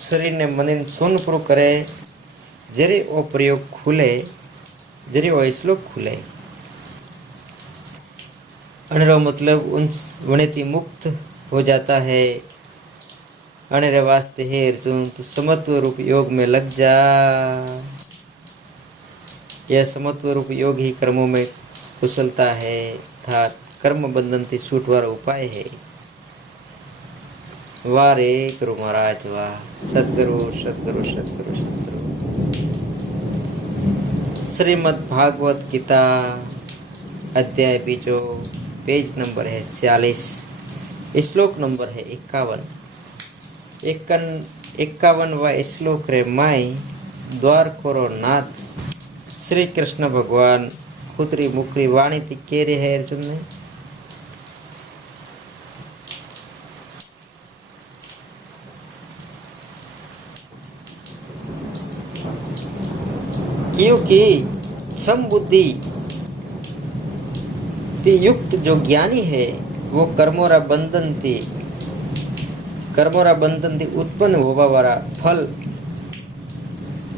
शरीर ने मन सुन पूરું करे जरे वो प्रयोग खुले जरे वो श्लोक खुले अनेरो मतलब उन वणिति मुक्त हो जाता है। अनेरे वास्ते हे अर्जुन तू समत्व रूप योग में लग जा। यह समत्व रूप योग ही कर्मों में कुशलता है अर्थात कर्म बंधन से छूटवारो उपाय है। वारे गुरु महाराज वाह सद्गुरु सद्गुरु सद्गुरु सद्गुरु। श्रीमद् भागवत गीता अध्याय बीजो पेज नंबर है 46 श्लोक नंबर है 51वां श्लोक रे माई द्वार कोरो नाथ श्री कृष्ण भगवान खुदरी मुखरी वाणी थी कह रहे है अर्जुन ने क्योंकि समबुद्धि युक्त जो ज्ञानी है वो कर्मोरा बंधन थी उत्पन्न होवा वाला फल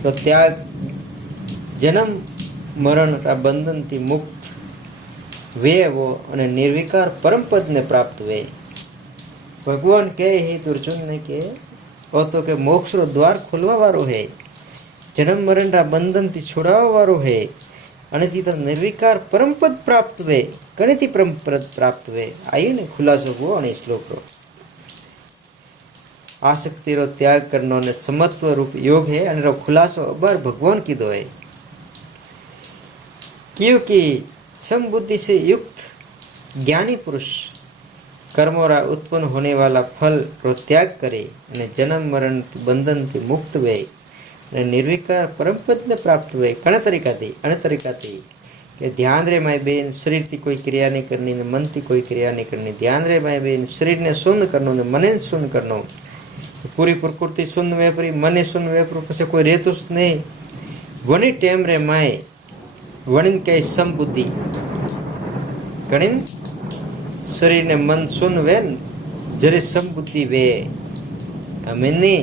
रो त्याग जन्म मरण रा बंधन थी मुक्त वे वो अने निर्विकार परम पद ने प्राप्त वे। भगवान कहे हे दुर्जन ने के ओ तो के मोक्ष रो द्वार खोलवा वारो है, जन्म मरण रा बंधन थी छुड़ावा वारो है अने ती तो निर्विकार परम पद प्राप्त वे। कणेती परम पद प्राप्त वे आइए ने खुलासो वो अने श्लोक रो आसक्ति रो त्याग करनो ने समत्व रूप योग है अने रो खुलासो अबार भगवान कीधो है। क्योंकि समबुद्धि से युक्त ज्ञानी पुरुष कर्मोरा उत्पन्न होने वाला फल रो त्याग करे अने जन्म मरण बंधन थी मुक्त वे अने निर्विकार परम पद ने प्राप्त वे। कण तरीका थी कि ध्यान रे माय बेन शरीर थी कोई क्रिया नहीं करनी ने मन थी कोई क्रिया नहीं करनी। ध्यान रे माय बेन शरीर ने शून्य करनो ने मन शून्य करनो। पूरी प्रकृति शून्य वेपरी मन शून्य वेपरू पछे कोई रहतुं ज नहीं। वणी टेम रे माय वणीन कहे समबुद्धि गणीन शरीर ने मन शून्य वे जरे समबुद्धि वे अमीनी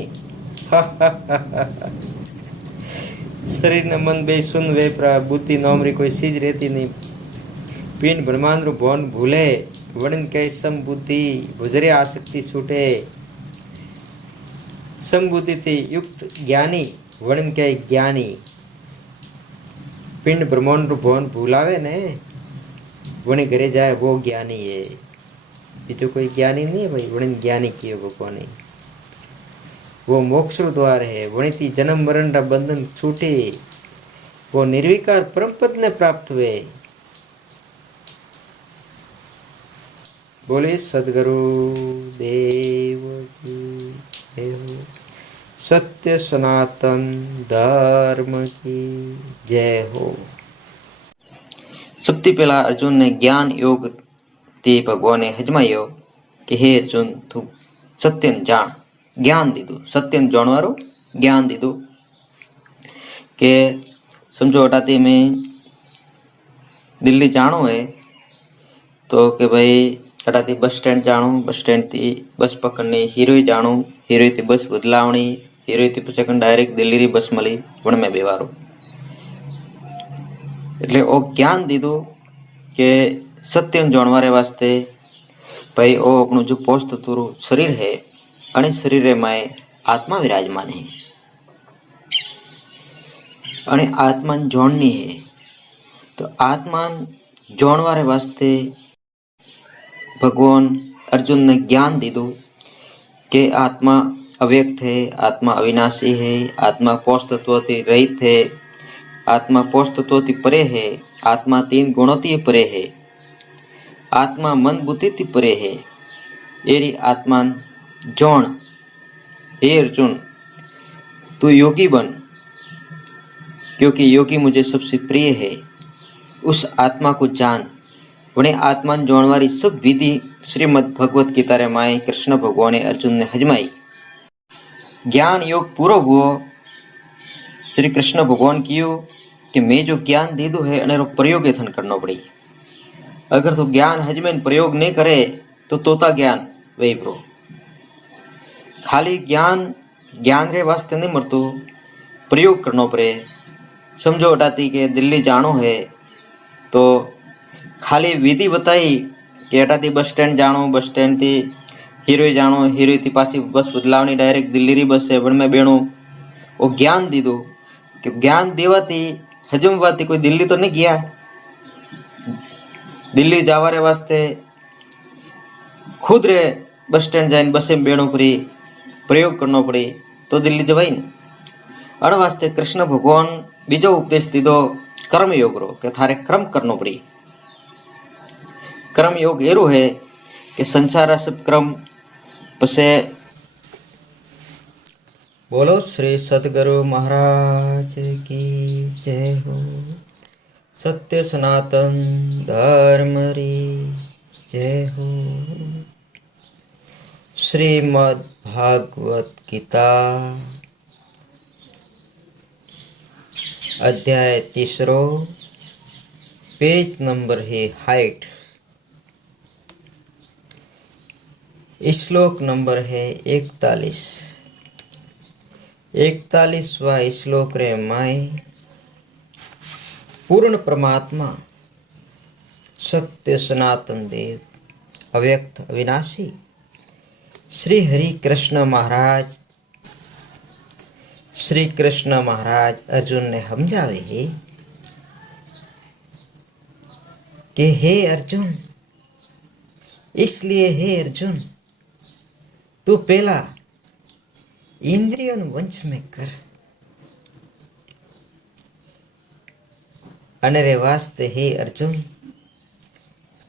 शरीर ने मन बे शून्य वे पर बुद्धि नोमरी कोई चीज रहती नहीं। पिंड ब्रह्मांड रू भवन भूले वणीन कहे समबुद्धि भुजरे आसक्ति छूटे। समबुद्धि थी युक्त ज्ञानी वणीन कहे ज्ञानी। पिंड ब्रह्मांड रू भवन भूलावे ने वणी घरे जाए वो ज्ञानी है। बीजो कोई ज्ञानी नहीं है भाई, वणी ज्ञानी कियो भगवान। वो मोक्ष रू द्वार है, वणी थी जन्म मरण रा बंधन छूटे, वो निर्विकार परम पद ने प्राप्त हुए। बोले सदगुरु देव की जय हो। सत्य सनातन धर्म की जय हो। सबसे पहला अर्जुन ने ज्ञान योग ते भगवान ने हजमायो कि हे अर्जुन तू सत्यन जान। ज्ञान दीधु सत्यन जानवारो ज्ञान दीधु के समझो अटाती में दिल्ली जानो है तो कि भाई अटाती बस स्टैंड जानो, बस स्टैंड थी बस पकड़नी, हीरोई जानो, हीरोई थी बस बदलावनी, हीरोई थी पछी डायरेक्ट दिल्ली री बस मળી पण में बेवारो। એટલે ओ ज्ञान दीधो के सत्यन जानवारे वास्ते भाई ओ अपनो जो पोस्ट तुरु शरीर है अने शरीर में आत्मा विराजमान है अने आत्मा जाननी है। तो आत्मा जानवारे वास्ते भगवान अर्जुन ने ज्ञान दीधो के आत्मा अव्यक्त है, आत्मा अविनाशी है, आत्मा पोष तत्व थी रहित है, आत्मा पोष तत्व थी परे है, आत्मा 3 गुणों थी परे है, आत्मा मन बुद्धि थी परे है। एरी आत्मा जान। हे अर्जुन तू योगी बन क्योंकि योगी मुझे सबसे प्रिय है। उस आत्मा को जान। उन्हें आत्मा जानवारी सब विधि श्रीमद् भगवत गीता रे माए कृष्ण भगवान ने अर्जुन ने हजमाई। ज्ञान योग पूरो हुओ। श्री कृष्ण भगवान कियो कि मैं जो ज्ञान दे दो है अनेरो प्रयोग यथन करना पड़ी। अगर तो ज्ञान हजमें प्रयोग नहीं करे तो तोता ज्ञान वही प्रो। खाली ज्ञान रे वास्ते नहीं मरतो, प्रयोग करना पड़े। समझो अटाती के दिल्ली जानो है तो खाली विधि बताई कि अटाती बस स्टैंड जानो, बस स्टैंड थी हीरोई जानो, हीरोई थी पासी बस बदलावनी डायरेक्ट दिल्ली री बस है में बेणु। वो ज्ञान दीदो कि ज्ञान देवाती हजमवाती कोई दिल्ली तो नहीं गया। दिल्ली जावारे वास्ते खुद रे बस स्टैंड जाइन बस में बेणु पड़ी, प्रयोग करना पड़ी तो दिल्ली जवाई ने। अण वास्ते कृष्ण भगवान बीजो उपदेश दीदो कर्म योग रो कि थारे कर्म करनो पड़ी। कर्म योग एरू है कि संसार सब कर्म पसे। बोलो श्री सदगुरु महाराज की जय हो। सत्य सनातन धर्म री जय हो। श्रीमद् भागवत गीता अध्याय 3 पेज नंबर है 60। श्लोक नंबर है 41। 41वां श्लोक रे माय पूर्ण परमात्मा सत्य सनातन देव अव्यक्त अविनाशी श्री हरि कृष्ण महाराज अर्जुन ने समझावे है कि हे अर्जुन, इसलिए हे अर्जुन तू पहला इंद्रियों वंश में कर अने रे वास्ते हे अर्जुन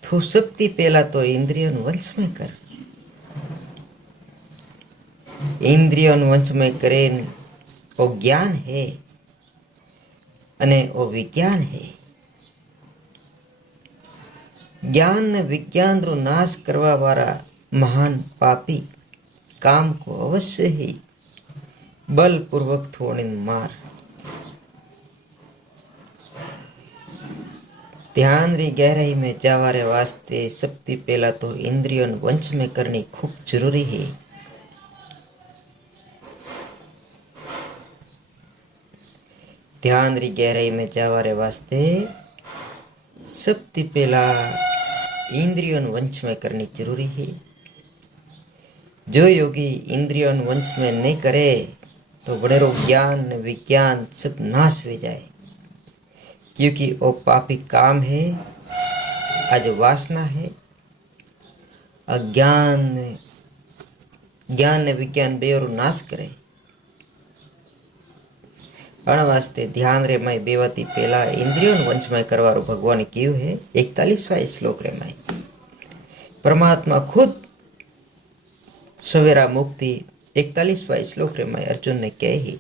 तू सबती पहला तो इंद्रियों वंश में कर। इंद्रियों वंश में करे वो ज्ञान है अने वो विज्ञान है। ज्ञान ने विज्ञान रो नाश करवा वाला महान पापी काम को अवश्य ही बलपूर्वक थोड़ी मार। ध्यान री गहराई में जावारे वास्ते सबसे पहला तो इंद्रियों वंश में करनी खूब जरूरी है। ध्यान री गहराई में जावारे वास्ते सबसे पहला इंद्रियों वंश में करनी जरूरी है। जो योगी इंद्रियों वंश में नहीं करे तो बड़ेरो ज्ञान विज्ञान सब नाश हो जाए, क्योंकि वो पापी काम है, आज वासना है। अज्ञान ज्ञान ने विज्ञान बेरो नाश करे। अण वास्ते ध्यान रे माय बेवती पहला इंद्रियों वंश में करवारो भगवान क्यों है। 41वां श्लोक रे माय परमात्मा खुद सवेरा मुक्ति 41वां श्लोक रे माय अर्जुन ने कही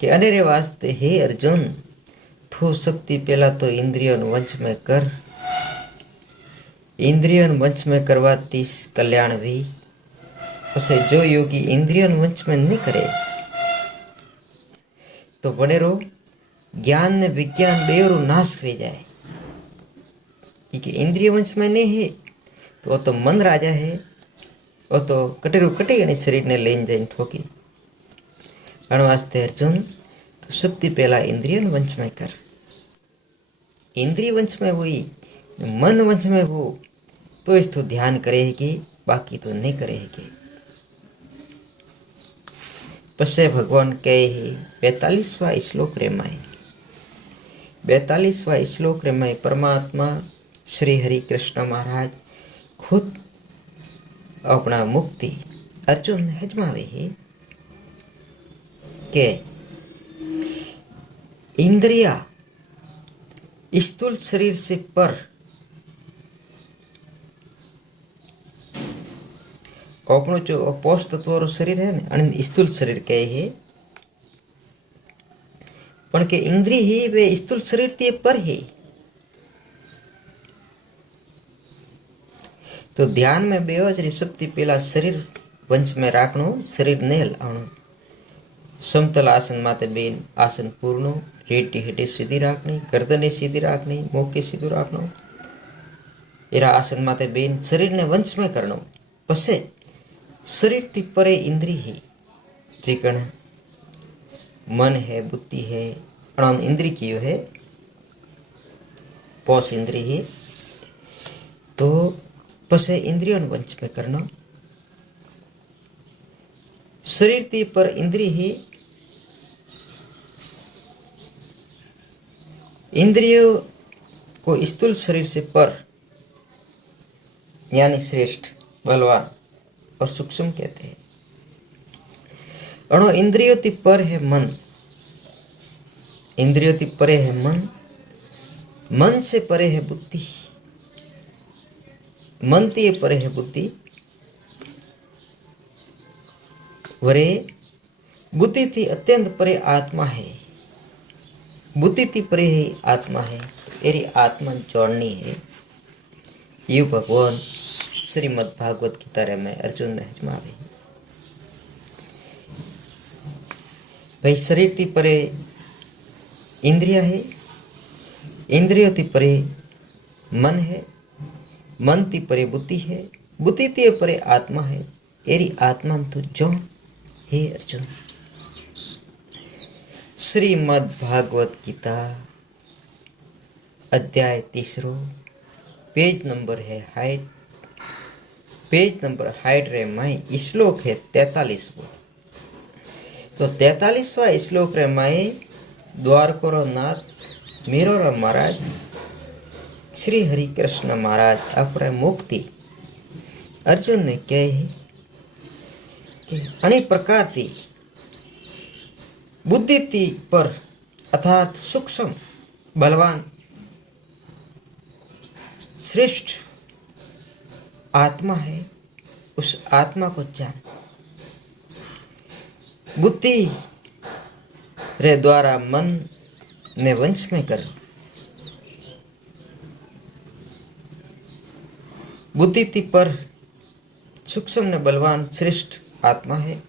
कि अनेरे वास्ते हे अर्जुन तू सबती पहला तो इंद्रियों वंश में कर। इंद्रियों वंश में करवाती कल्याण भी पसे जो योगी इंद्रियों वंश में नहीं करे तो बड़ेरो ज्ञान ने विज्ञान बेरो नाश हो जाए, क्योंकि इंद्रिय वंश में नहीं है तो वो तो मन राजा है, वो तो कटेरू कटे यानी शरीर ने लेन जाइन ठोकी। अण वास्ते अर्जुन तो सबसे पहला इंद्रिय वंश में कर। इंद्रिय वंश में वही मन वंश में वो तो इस तो ध्यान करेगी, बाकी तो नहीं करेगी। पसे भगवान कहे 42वां श्लोक रे माय 42वां श्लोक रे माय परमात्मा श्री हरि कृष्ण महाराज खुद अपना मुक्ति अर्जुन हजमावे है के इंद्रिया स्थूल शरीर से पर अपनो जो अपोष तत्व शरीर है ने स्थूल शरीर कहे है, पण के इंद्रिय ही वे स्थूल शरीर ते पर है। तो ध्यान में बेवजरी सबसे पहला शरीर वंश में राखनो, शरीर ने हलावनो। समतल आसन माते बेन आसन पूर्ण, रेटी हेटे सीधी राखनी, गर्दने सीधी राखनी, मोके सीधो राखनो। एरा आसन माते बेन शरीर ने वंश में करनो। पसे शरीर थी परे इंद्रिय है, त्रिकण मन है, बुद्धि है, अणन इंद्रिय क्यों है, पोष इंद्रिय है। तो पसे इंद्रियों वंश में करना। शरीर थी पर इंद्रिय है, इंद्रियों को स्थूल शरीर से पर यानी श्रेष्ठ, बलवान और सूक्ष्म कहते हैं। अणो इंद्रियों ती पर है मन, इंद्रियों ती परे है मन, मन से परे है बुद्धि, मन ती परे है बुद्धि, वरे बुद्धि थी अत्यंत परे आत्मा है, बुद्धि थी परे है आत्मा है। तो एरी आत्मा जोड़नी है। यू भगवान श्रीमद् भागवत गीता रे में अर्जुन ने हजमावे भाई शरीर थी परे इंद्रिया है, इंद्रियों थी परे मन है, मन थी परे बुद्धि है, बुद्धि परे आत्मा है, एरी आत्मा तू जो हे अर्जुन। श्रीमद् भागवत गीता अध्याय 3 पेज नंबर है हाइट, पेज नंबर हाइट रे माई श्लोक है 43। तो 43वां श्लोक रे माई द्वारको नाथ मीरो महाराज श्री हरि कृष्ण महाराज अपने मुक्ति अर्जुन ने कहे कि अनेक प्रकार की बुद्धि पर अर्थात सूक्ष्म बलवान श्रेष्ठ आत्मा है, उस आत्मा को जान। बुद्धि रे द्वारा मन ने वंश में कर, बुद्धि पर सूक्ष्म ने बलवान श्रेष्ठ आत्मा है,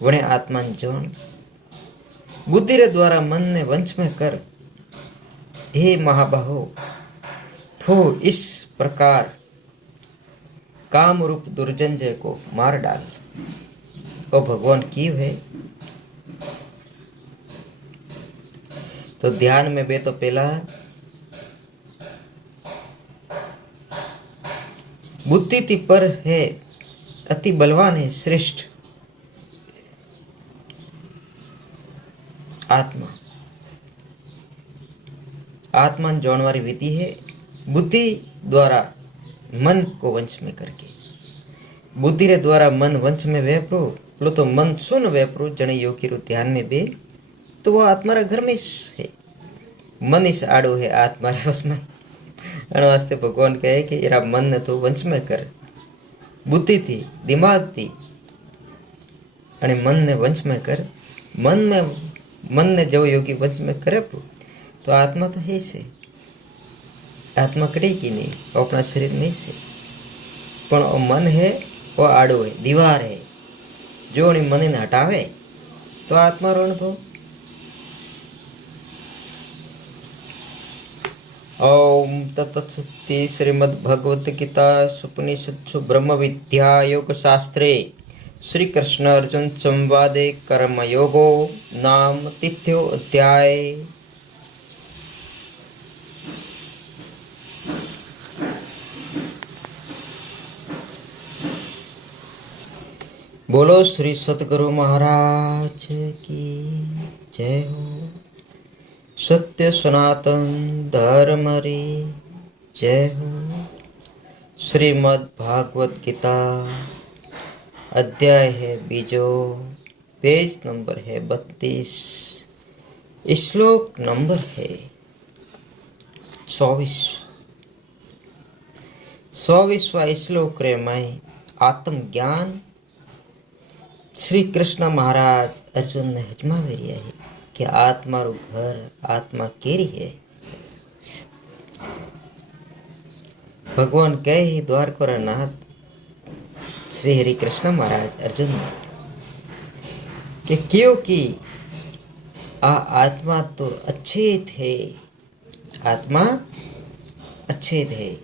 वणे आत्मा जोन। बुद्धि रे द्वारा मन ने वंश में कर, हे महाबाहो तो इस प्रकार काम रूप दुर्जनजय को मार डाल। ओ भगवान की है तो ध्यान में बे तो पहला बुद्धि पर है, अति बलवान है, श्रेष्ठ आत्मा। आत्मा जोड़ने वाली विधि है बुद्धि द्वारा मन को वंश में करके। बुद्धि रे द्वारा मन वंश में वेपरो बोलो तो मन सुन वेपरो जने योगी रो ध्यान में बे तो वो आत्मा रे घर में है। मन इस आड़ो है आत्मा रे वश में। अण वास्ते भगवान कहे कि इरा मन ने तो वंश में कर, बुद्धि थी दिमाग थी अने मन ने वंश में कर। मन ने जो योगी वंश में करे तो आत्मा तो है से, आत्मा कड़ेगी नहीं, वो अपना शरीर नहीं से, पर वो मन है वो आड़ो है, दीवार है, जो मन ने हटावे तो आत्मा रो अनुभव। ओम तत्सत्य श्रीमद् भगवत गीता उपनिषत्सु ब्रह्म विद्या योग शास्त्रे श्री कृष्ण अर्जुन संवादे कर्म योगो नाम तिथ्यो अध्याय। बोलो श्री सतगुरु महाराज की जय हो। सत्य सनातन धर्म री जय हो। श्रीमद् भागवत गीता अध्याय है बीजो, पेज नंबर है 32, श्लोक नंबर है 24वां श्लोक रे में आत्मज्ञान श्री कृष्ण महाराज अर्जुन ने हजमावी रिया है कि आत्मा रो घर आत्मा केरी है। भगवान कहे ही द्वारको नाथ श्री हरि कृष्ण महाराज अर्जुन कि क्योंकि आत्मा तो अच्छे थे, आत्मा अच्छे थे,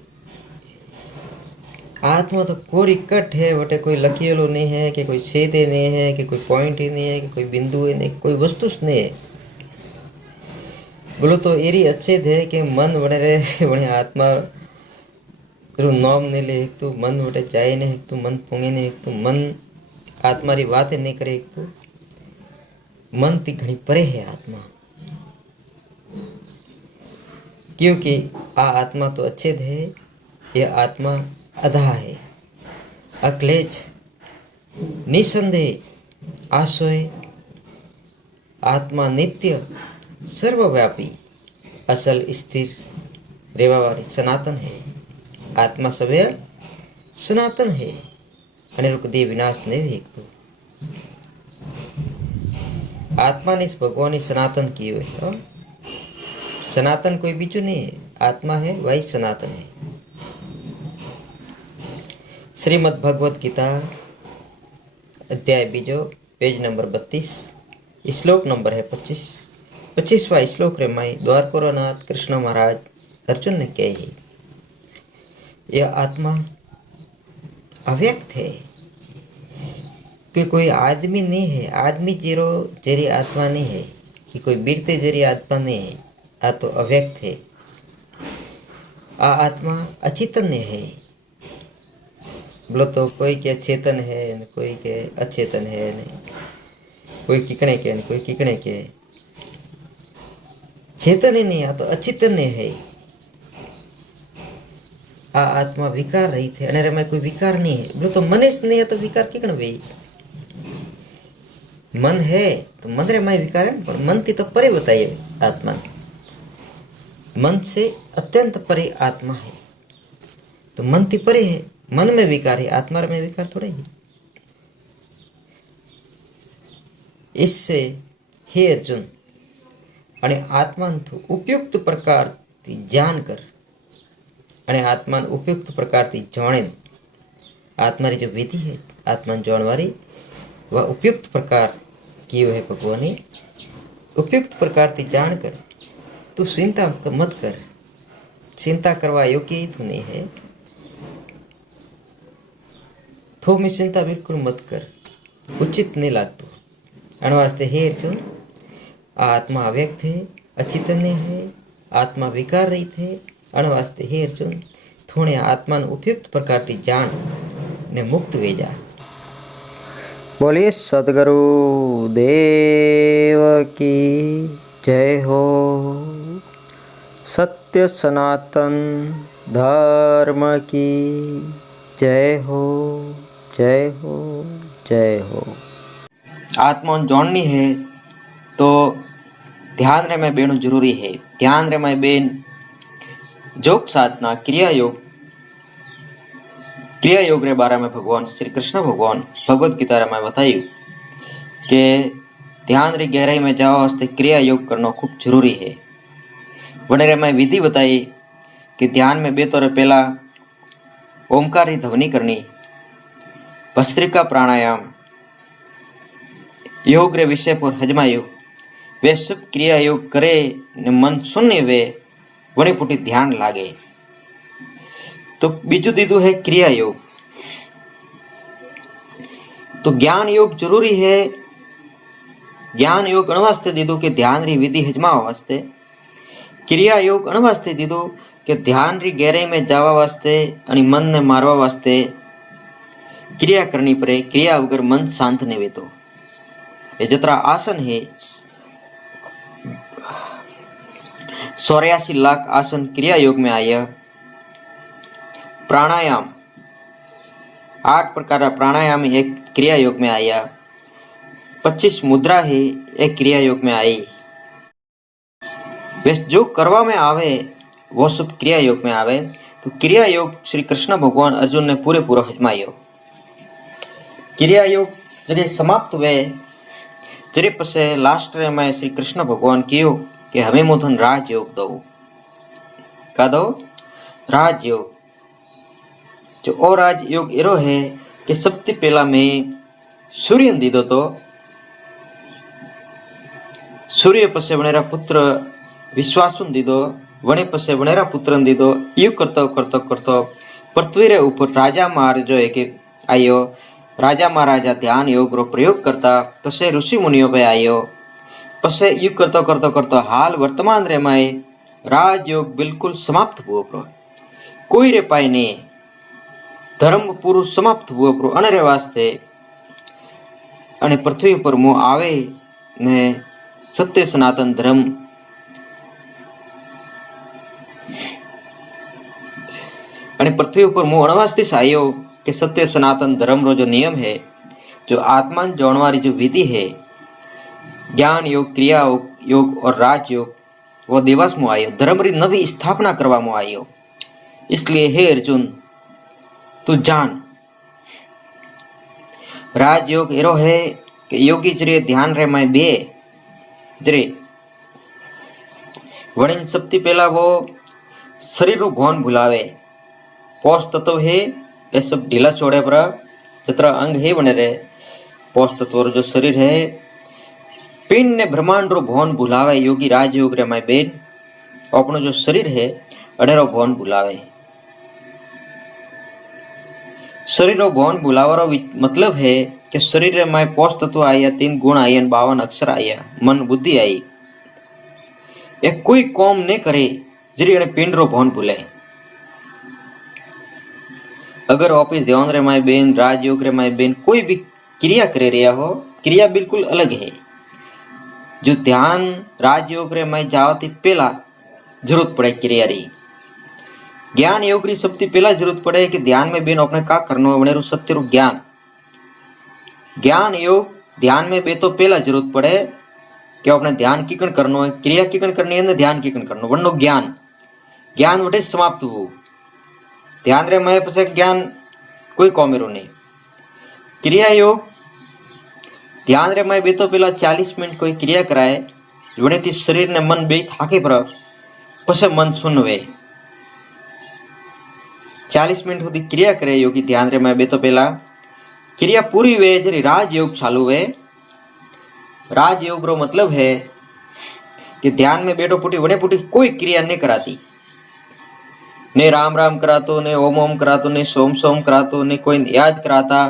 आत्मा तो कोरी कट है, वटे कोई लकीलो नहीं है कि कोई छेदे नहीं है कि कोई पॉइंट ही नहीं है कि कोई बिंदु ही नहीं, कोई वस्तु नहीं है। बोलो तो एरी अच्छे थे कि मन बने रहे बने आत्मा नाम नहीं ले, एक तो मन वटे जाए नहीं, एक तो मन पोंगे नहीं, एक तो मन आत्मा री बातें नहीं करे, एक तो मन ती घनी परे है आत्मा। क्योंकि आत्मा तो अच्छे थे, यह आत्मा अधा है, अक्लेश निसंदेह आशय आत्मा नित्य सर्वव्यापी असल स्थिर रेवा वाली सनातन है। आत्मा सवय सनातन है अने रुकदे विनाश नहीं है। एक तो आत्मा ने इस भगवान ने सनातन किए हुए, सनातन कोई बीजू नहीं है, आत्मा है वही सनातन है। श्रीमद् भगवत गीता अध्याय बीजो, पेज नंबर 32, श्लोक नंबर है 25वां श्लोक रे माई द्वारको नाथ कृष्ण महाराज अर्जुन ने कहे यह आत्मा अव्यक्त है कि कोई आदमी नहीं है, आदमी जीरो जेरी आत्मा नहीं है, कि कोई बीरते जेरी आत्मा नहीं है। आ तो अव्यक्त है। आ आत्मा अचेतन्य है। बोलो तो कोई के चेतन है, कोई के अचेतन है, नहीं कोई किकणे के, कोई किकणे के। चेतन ही नहीं, आ तो अचेतन्य है। आ आत्मा विकार रही थे अने में कोई विकार नहीं है। बोलो तो मनीष नहीं है तो विकार किकण वे? मन है तो मन रे में विकार है, पर मन थी तो परे बताइए आत्मा। मन से अत्यंत परे आत्मा है, तो मन थी परे है। मन में विकार है, आत्मा में विकार थोड़े ही। इससे हे अर्जुन, अने आत्मा तो उपयुक्त प्रकार थी जान कर, अने आत्मा उपयुक्त प्रकार थी जाने। आत्मा री जो विधि है आत्मा जानवारी, वह उपयुक्त प्रकार कियो है भगवान ने। उपयुक्त प्रकार थी जान कर तू चिंता मत कर। चिंता करवा योग्य ही तू नहीं है, तो मैं चिंता बिल्कुल मत कर, उचित नहीं लागतो। अण वास्ते हे अर्जुन, आत्मा अव्यक्त है, अचेतन्य है, आत्मा विकार रहित है। अण वास्ते हे अर्जुन, थोड़े आत्मा उपयुक्त प्रकार थी जान ने मुक्त वे जा। बोलिए सदगुरु देव की जय हो। सत्य सनातन धर्म की जय हो, जय हो, जय हो। आत्मा जाननी है तो ध्यान रे में बेनु जरूरी है। ध्यान रे में बेन योग साधना क्रिया योग रे बारे में भगवान श्री कृष्ण भगवान भगवत गीता रे में बतायु कि ध्यान री गहराई में जावा वास्ते क्रिया योग करना खूब जरूरी है। वनेरे में विधि बताई कि ध्यान में बेतोरे पहला ओमकार री ध्वनि करनी, भस्त्रिका प्राणायाम, योग रे विषय पर हजमायो, वे सब क्रिया योग करे ने मन शून्य वे वणी पुटी ध्यान लागे। तो बीजू दीदू है क्रिया योग। तो ज्ञान योग जरूरी है। ज्ञान योग अण वास्ते दीदू के ध्यान री विधि हजमावा वास्ते। क्रिया योग अण वास्ते दीदू के ध्यान री गहराई में जावा वास्ते अने मन ने मारवा वास्ते क्रिया करनी पड़े। क्रिया वगर मन शांत नहीं वेतो। ये जतरा आसन है 84 लाख आसन क्रिया योग में आया। प्राणायाम 8 प्रकार प्राणायाम एक क्रिया योग में आया। 25 मुद्रा है एक क्रिया योग में आई। वे जो करवा में आवे वो सब क्रिया योग में आवे। तो क्रिया योग श्री कृष्ण भगवान अर्जुन ने पूरे पूरा हजमायो। क्रिया योग जरे समाप्त हुए जरे पसे लास्ट में श्री कृष्ण भगवान कियो कि हमें मोधन राजयोग दो। का दो? राजयोग। जो और राजयोग एरो है कि सबसे पहला मैं सूर्य दीदो। तो सूर्य पसे वनेरा पुत्र विश्वासुन दीदो, वणे पसे वनेरा पुत्र दीदो। यू करतो करतो करतो पृथ्वी रे ऊपर राजा महाराज जो है कि आयो। राजा महाराजा ध्यान योग रो प्रयोग करता, पसे ऋषि मुनियों पे आयो। पसे यू करतो करतो करतो हाल वर्तमान रे में राजयोग बिल्कुल समाप्त हुओ प्रो। कोई रे पाए नहीं। धर्म पूરું समाप्त हुओ प्रो। अने रे वास्ते अने पृथ्वी पर मो आवे ने सत्य सनातन धर्म अने पृथ्वी पर मो अणवास्ती आयो कि सत्य सनातन धर्म रो जो नियम है, जो आत्मा जानवारी जो विधि है, ज्ञान योग क्रिया योग और राजयोग, वो दिवस में आयो। धर्म री नवी स्थापना करवा में आयो। इसलिए हे अर्जुन तू जान, राजयोग एरो है कि योगी जरे ध्यान रे में बे जरे वणिन सबसे पहला वो शरीर रो भान भुलावे। पोष तत्व है ये सब ढीला छोड़े पर जतरा अंग है बने रे। पोष तत्व जो शरीर है पिंड ने ब्रह्मांड रो भान भुलावे। योगी राजयोग रे में बेन अपनो जो शरीर है अडेरो भान भुलावे। शरीर भवन भूलावारो मतलब है कि शरीर में पोष तत्व आया, 3 गुण आया, 52 अक्षर आया, मन बुद्धि आई। ए कोई कौम नहीं करे जरी एने पिंड रो भवन भूले। अगर ऑफिस ध्यान रे माय बेन, राजयोग रे माय बेन कोई भी क्रिया करे रहा हो, क्रिया बिल्कुल अलग है। जो ध्यान राजयोग रे माय जावती पहला जरूरत पड़े क्रिया री। ज्ञान योग री सबसे पहला जरूरत पड़े कि ध्यान में बेन अपने का करनो है, रो सत्य रो ज्ञान। ज्ञान योग ध्यान में बे तो पहला जरूरत पड़े कि अपने ध्यान किकन करनो है, क्रिया किकन करनी है, ध्यान किकन करनो वरनो ज्ञान। ज्ञान वटे समाप्त हो। ध्यान रे मैं पछे ज्ञान कोई कॉमेरो नहीं। क्रिया योग ध्यान रे मैं बे तो पहला 40 मिनट कोई क्रिया कराए, वने थी शरीर ने मन बे थाके पर पछे मन सुनवे। 40 मिनट सुधी क्रिया करे योगी ध्यान रे मैं बे तो पहला क्रिया पूरी वे जरी राजयोग चालू वे। राजयोग रो मतलब है कि ध्यान में बैठो पुटी वने पुटी कोई क्रिया नहीं कराती, ने राम राम करातो, ने ओम ओम करातो, ने सोम सोम करातो, ने कोई याद कराता।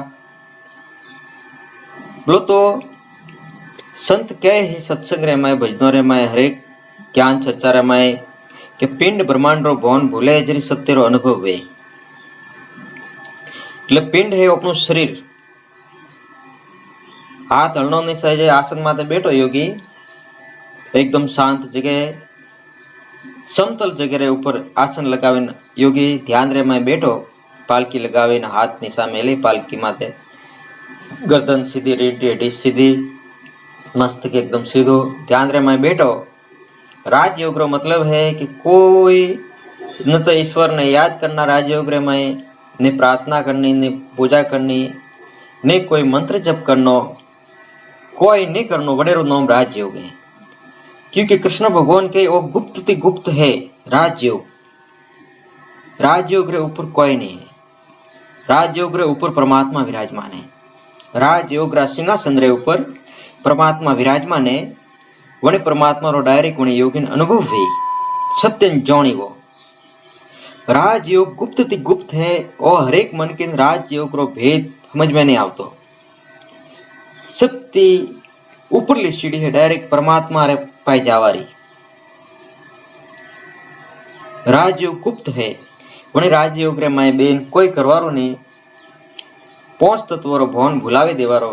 बोलो तो संत कहे है सत्संग रे माय, भजनों रे माय, हरेक ज्ञान चर्चा रे माय के पिंड ब्रह्मांड रो भवन भूले जरी सत्य रो अनुभव वे। એટલે पिंड है अपनो शरीर। हाथ हलनो नहीं सहे, आसन माथे बैठो योगी एकदम शांत जगह समतल जगह रे ऊपर आसन लगावे योगी ध्यान रे में बैठो। पालकी लगावे न हाथ निशा मेले पालकी माथे, गर्दन सीधी, रीढ़ सीधी, मस्तक एकदम सीधो, ध्यान रे में बैठो। राजयोग रो मतलब है कि कोई न तो ईश्वर ने याद करना राजयोग रे में, ने प्रार्थना करनी, ने पूजा करनी, ने कोई मंत्र जप करनो, कोई नहीं करनो, वडेरो नाम राजयोग है। क्योंकि कृष्ण भगवान के वो गुप्त ति गुप्त है राजयोग। राजयोग रे ऊपर कोई नहीं है। राजयोग रे ऊपर परमात्मा विराजमान है। राजयोग रा सिंहासन रे ऊपर परमात्मा विराजमान है। वने परमात्मा रो डायरेक्ट वने योगिन अनुभव है, सत्य जानी वो। राजयोग गुप्त ति गुप्त है और हरेक मन के राजयोग रो भेद समझ में नहीं आवतो। सबती ऊपरली सीढ़ी है डायरेक्ट परमात्मा रे पाई जावारी। राजयोग गुप्त है वने राजयोग रे माय बेन कोई करवारो नहीं। 5 तत्व रो भवन भुलावे देवारो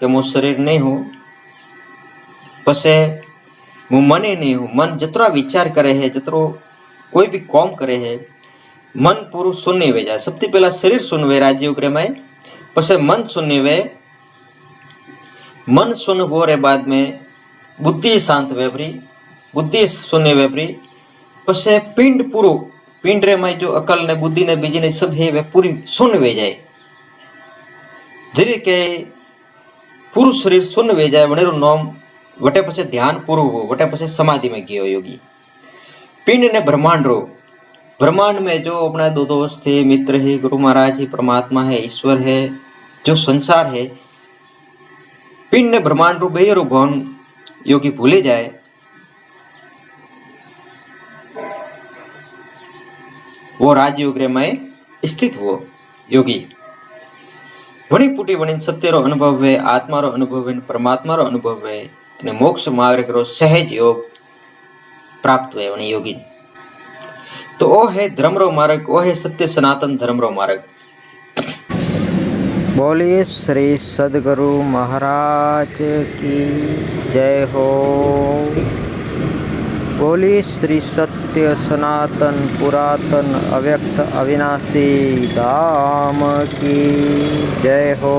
के मो शरीर नहीं हो, पसे मु मने नहीं हो। मन जतरा विचार करे है, जतरो कोई भी काम करे है, मन पूरा सुनने वे जाए। सबसे पहला शरीर सुनवे राजयोग रे माय, पसे मन सुनने वे। मन सुन हो रे बाद में बुद्धि शांत वेपरी, बुद्धि सुने वेपरी, पसे पिंड पूरो, पिंड रे में जो अकल ने बुद्धि ने बीजी ने सब है वे पूरी सुन वे जाए। धीरे के पूरु शरीर सुन वे जाए वनेरो नाम वटे पछे ध्यान पूरो हो, वटे पछे समाधि में गयो योगी। पिंड ने ब्रह्मांड रो, ब्रह्मांड में जो अपना दो दोस्त थे, मित्र है, गुरु महाराज है, परमात्मा है, ईश्वर है, जो संसार है, पिंड ने ब्रह्मांड रो बेरो भवन योगी भूले जाए। वो राजयोग रे में स्थित हो योगी। वणी पुटी वणी सत्य रो अनुभव है, आत्मा रो अनुभव है, परमात्मा रो अनुभव है, ने मोक्ष मार्ग रो सहज योग प्राप्त हुए वणी योगी। तो ओ है धर्म रो मार्ग, ओ है सत्य सनातन धर्म रो मार्ग। बोलिए श्री सद्गुरु महाराज की जय हो। बोलिए श्री सत्य सनातन पुरातन अव्यक्त अविनाशी धाम की जय हो।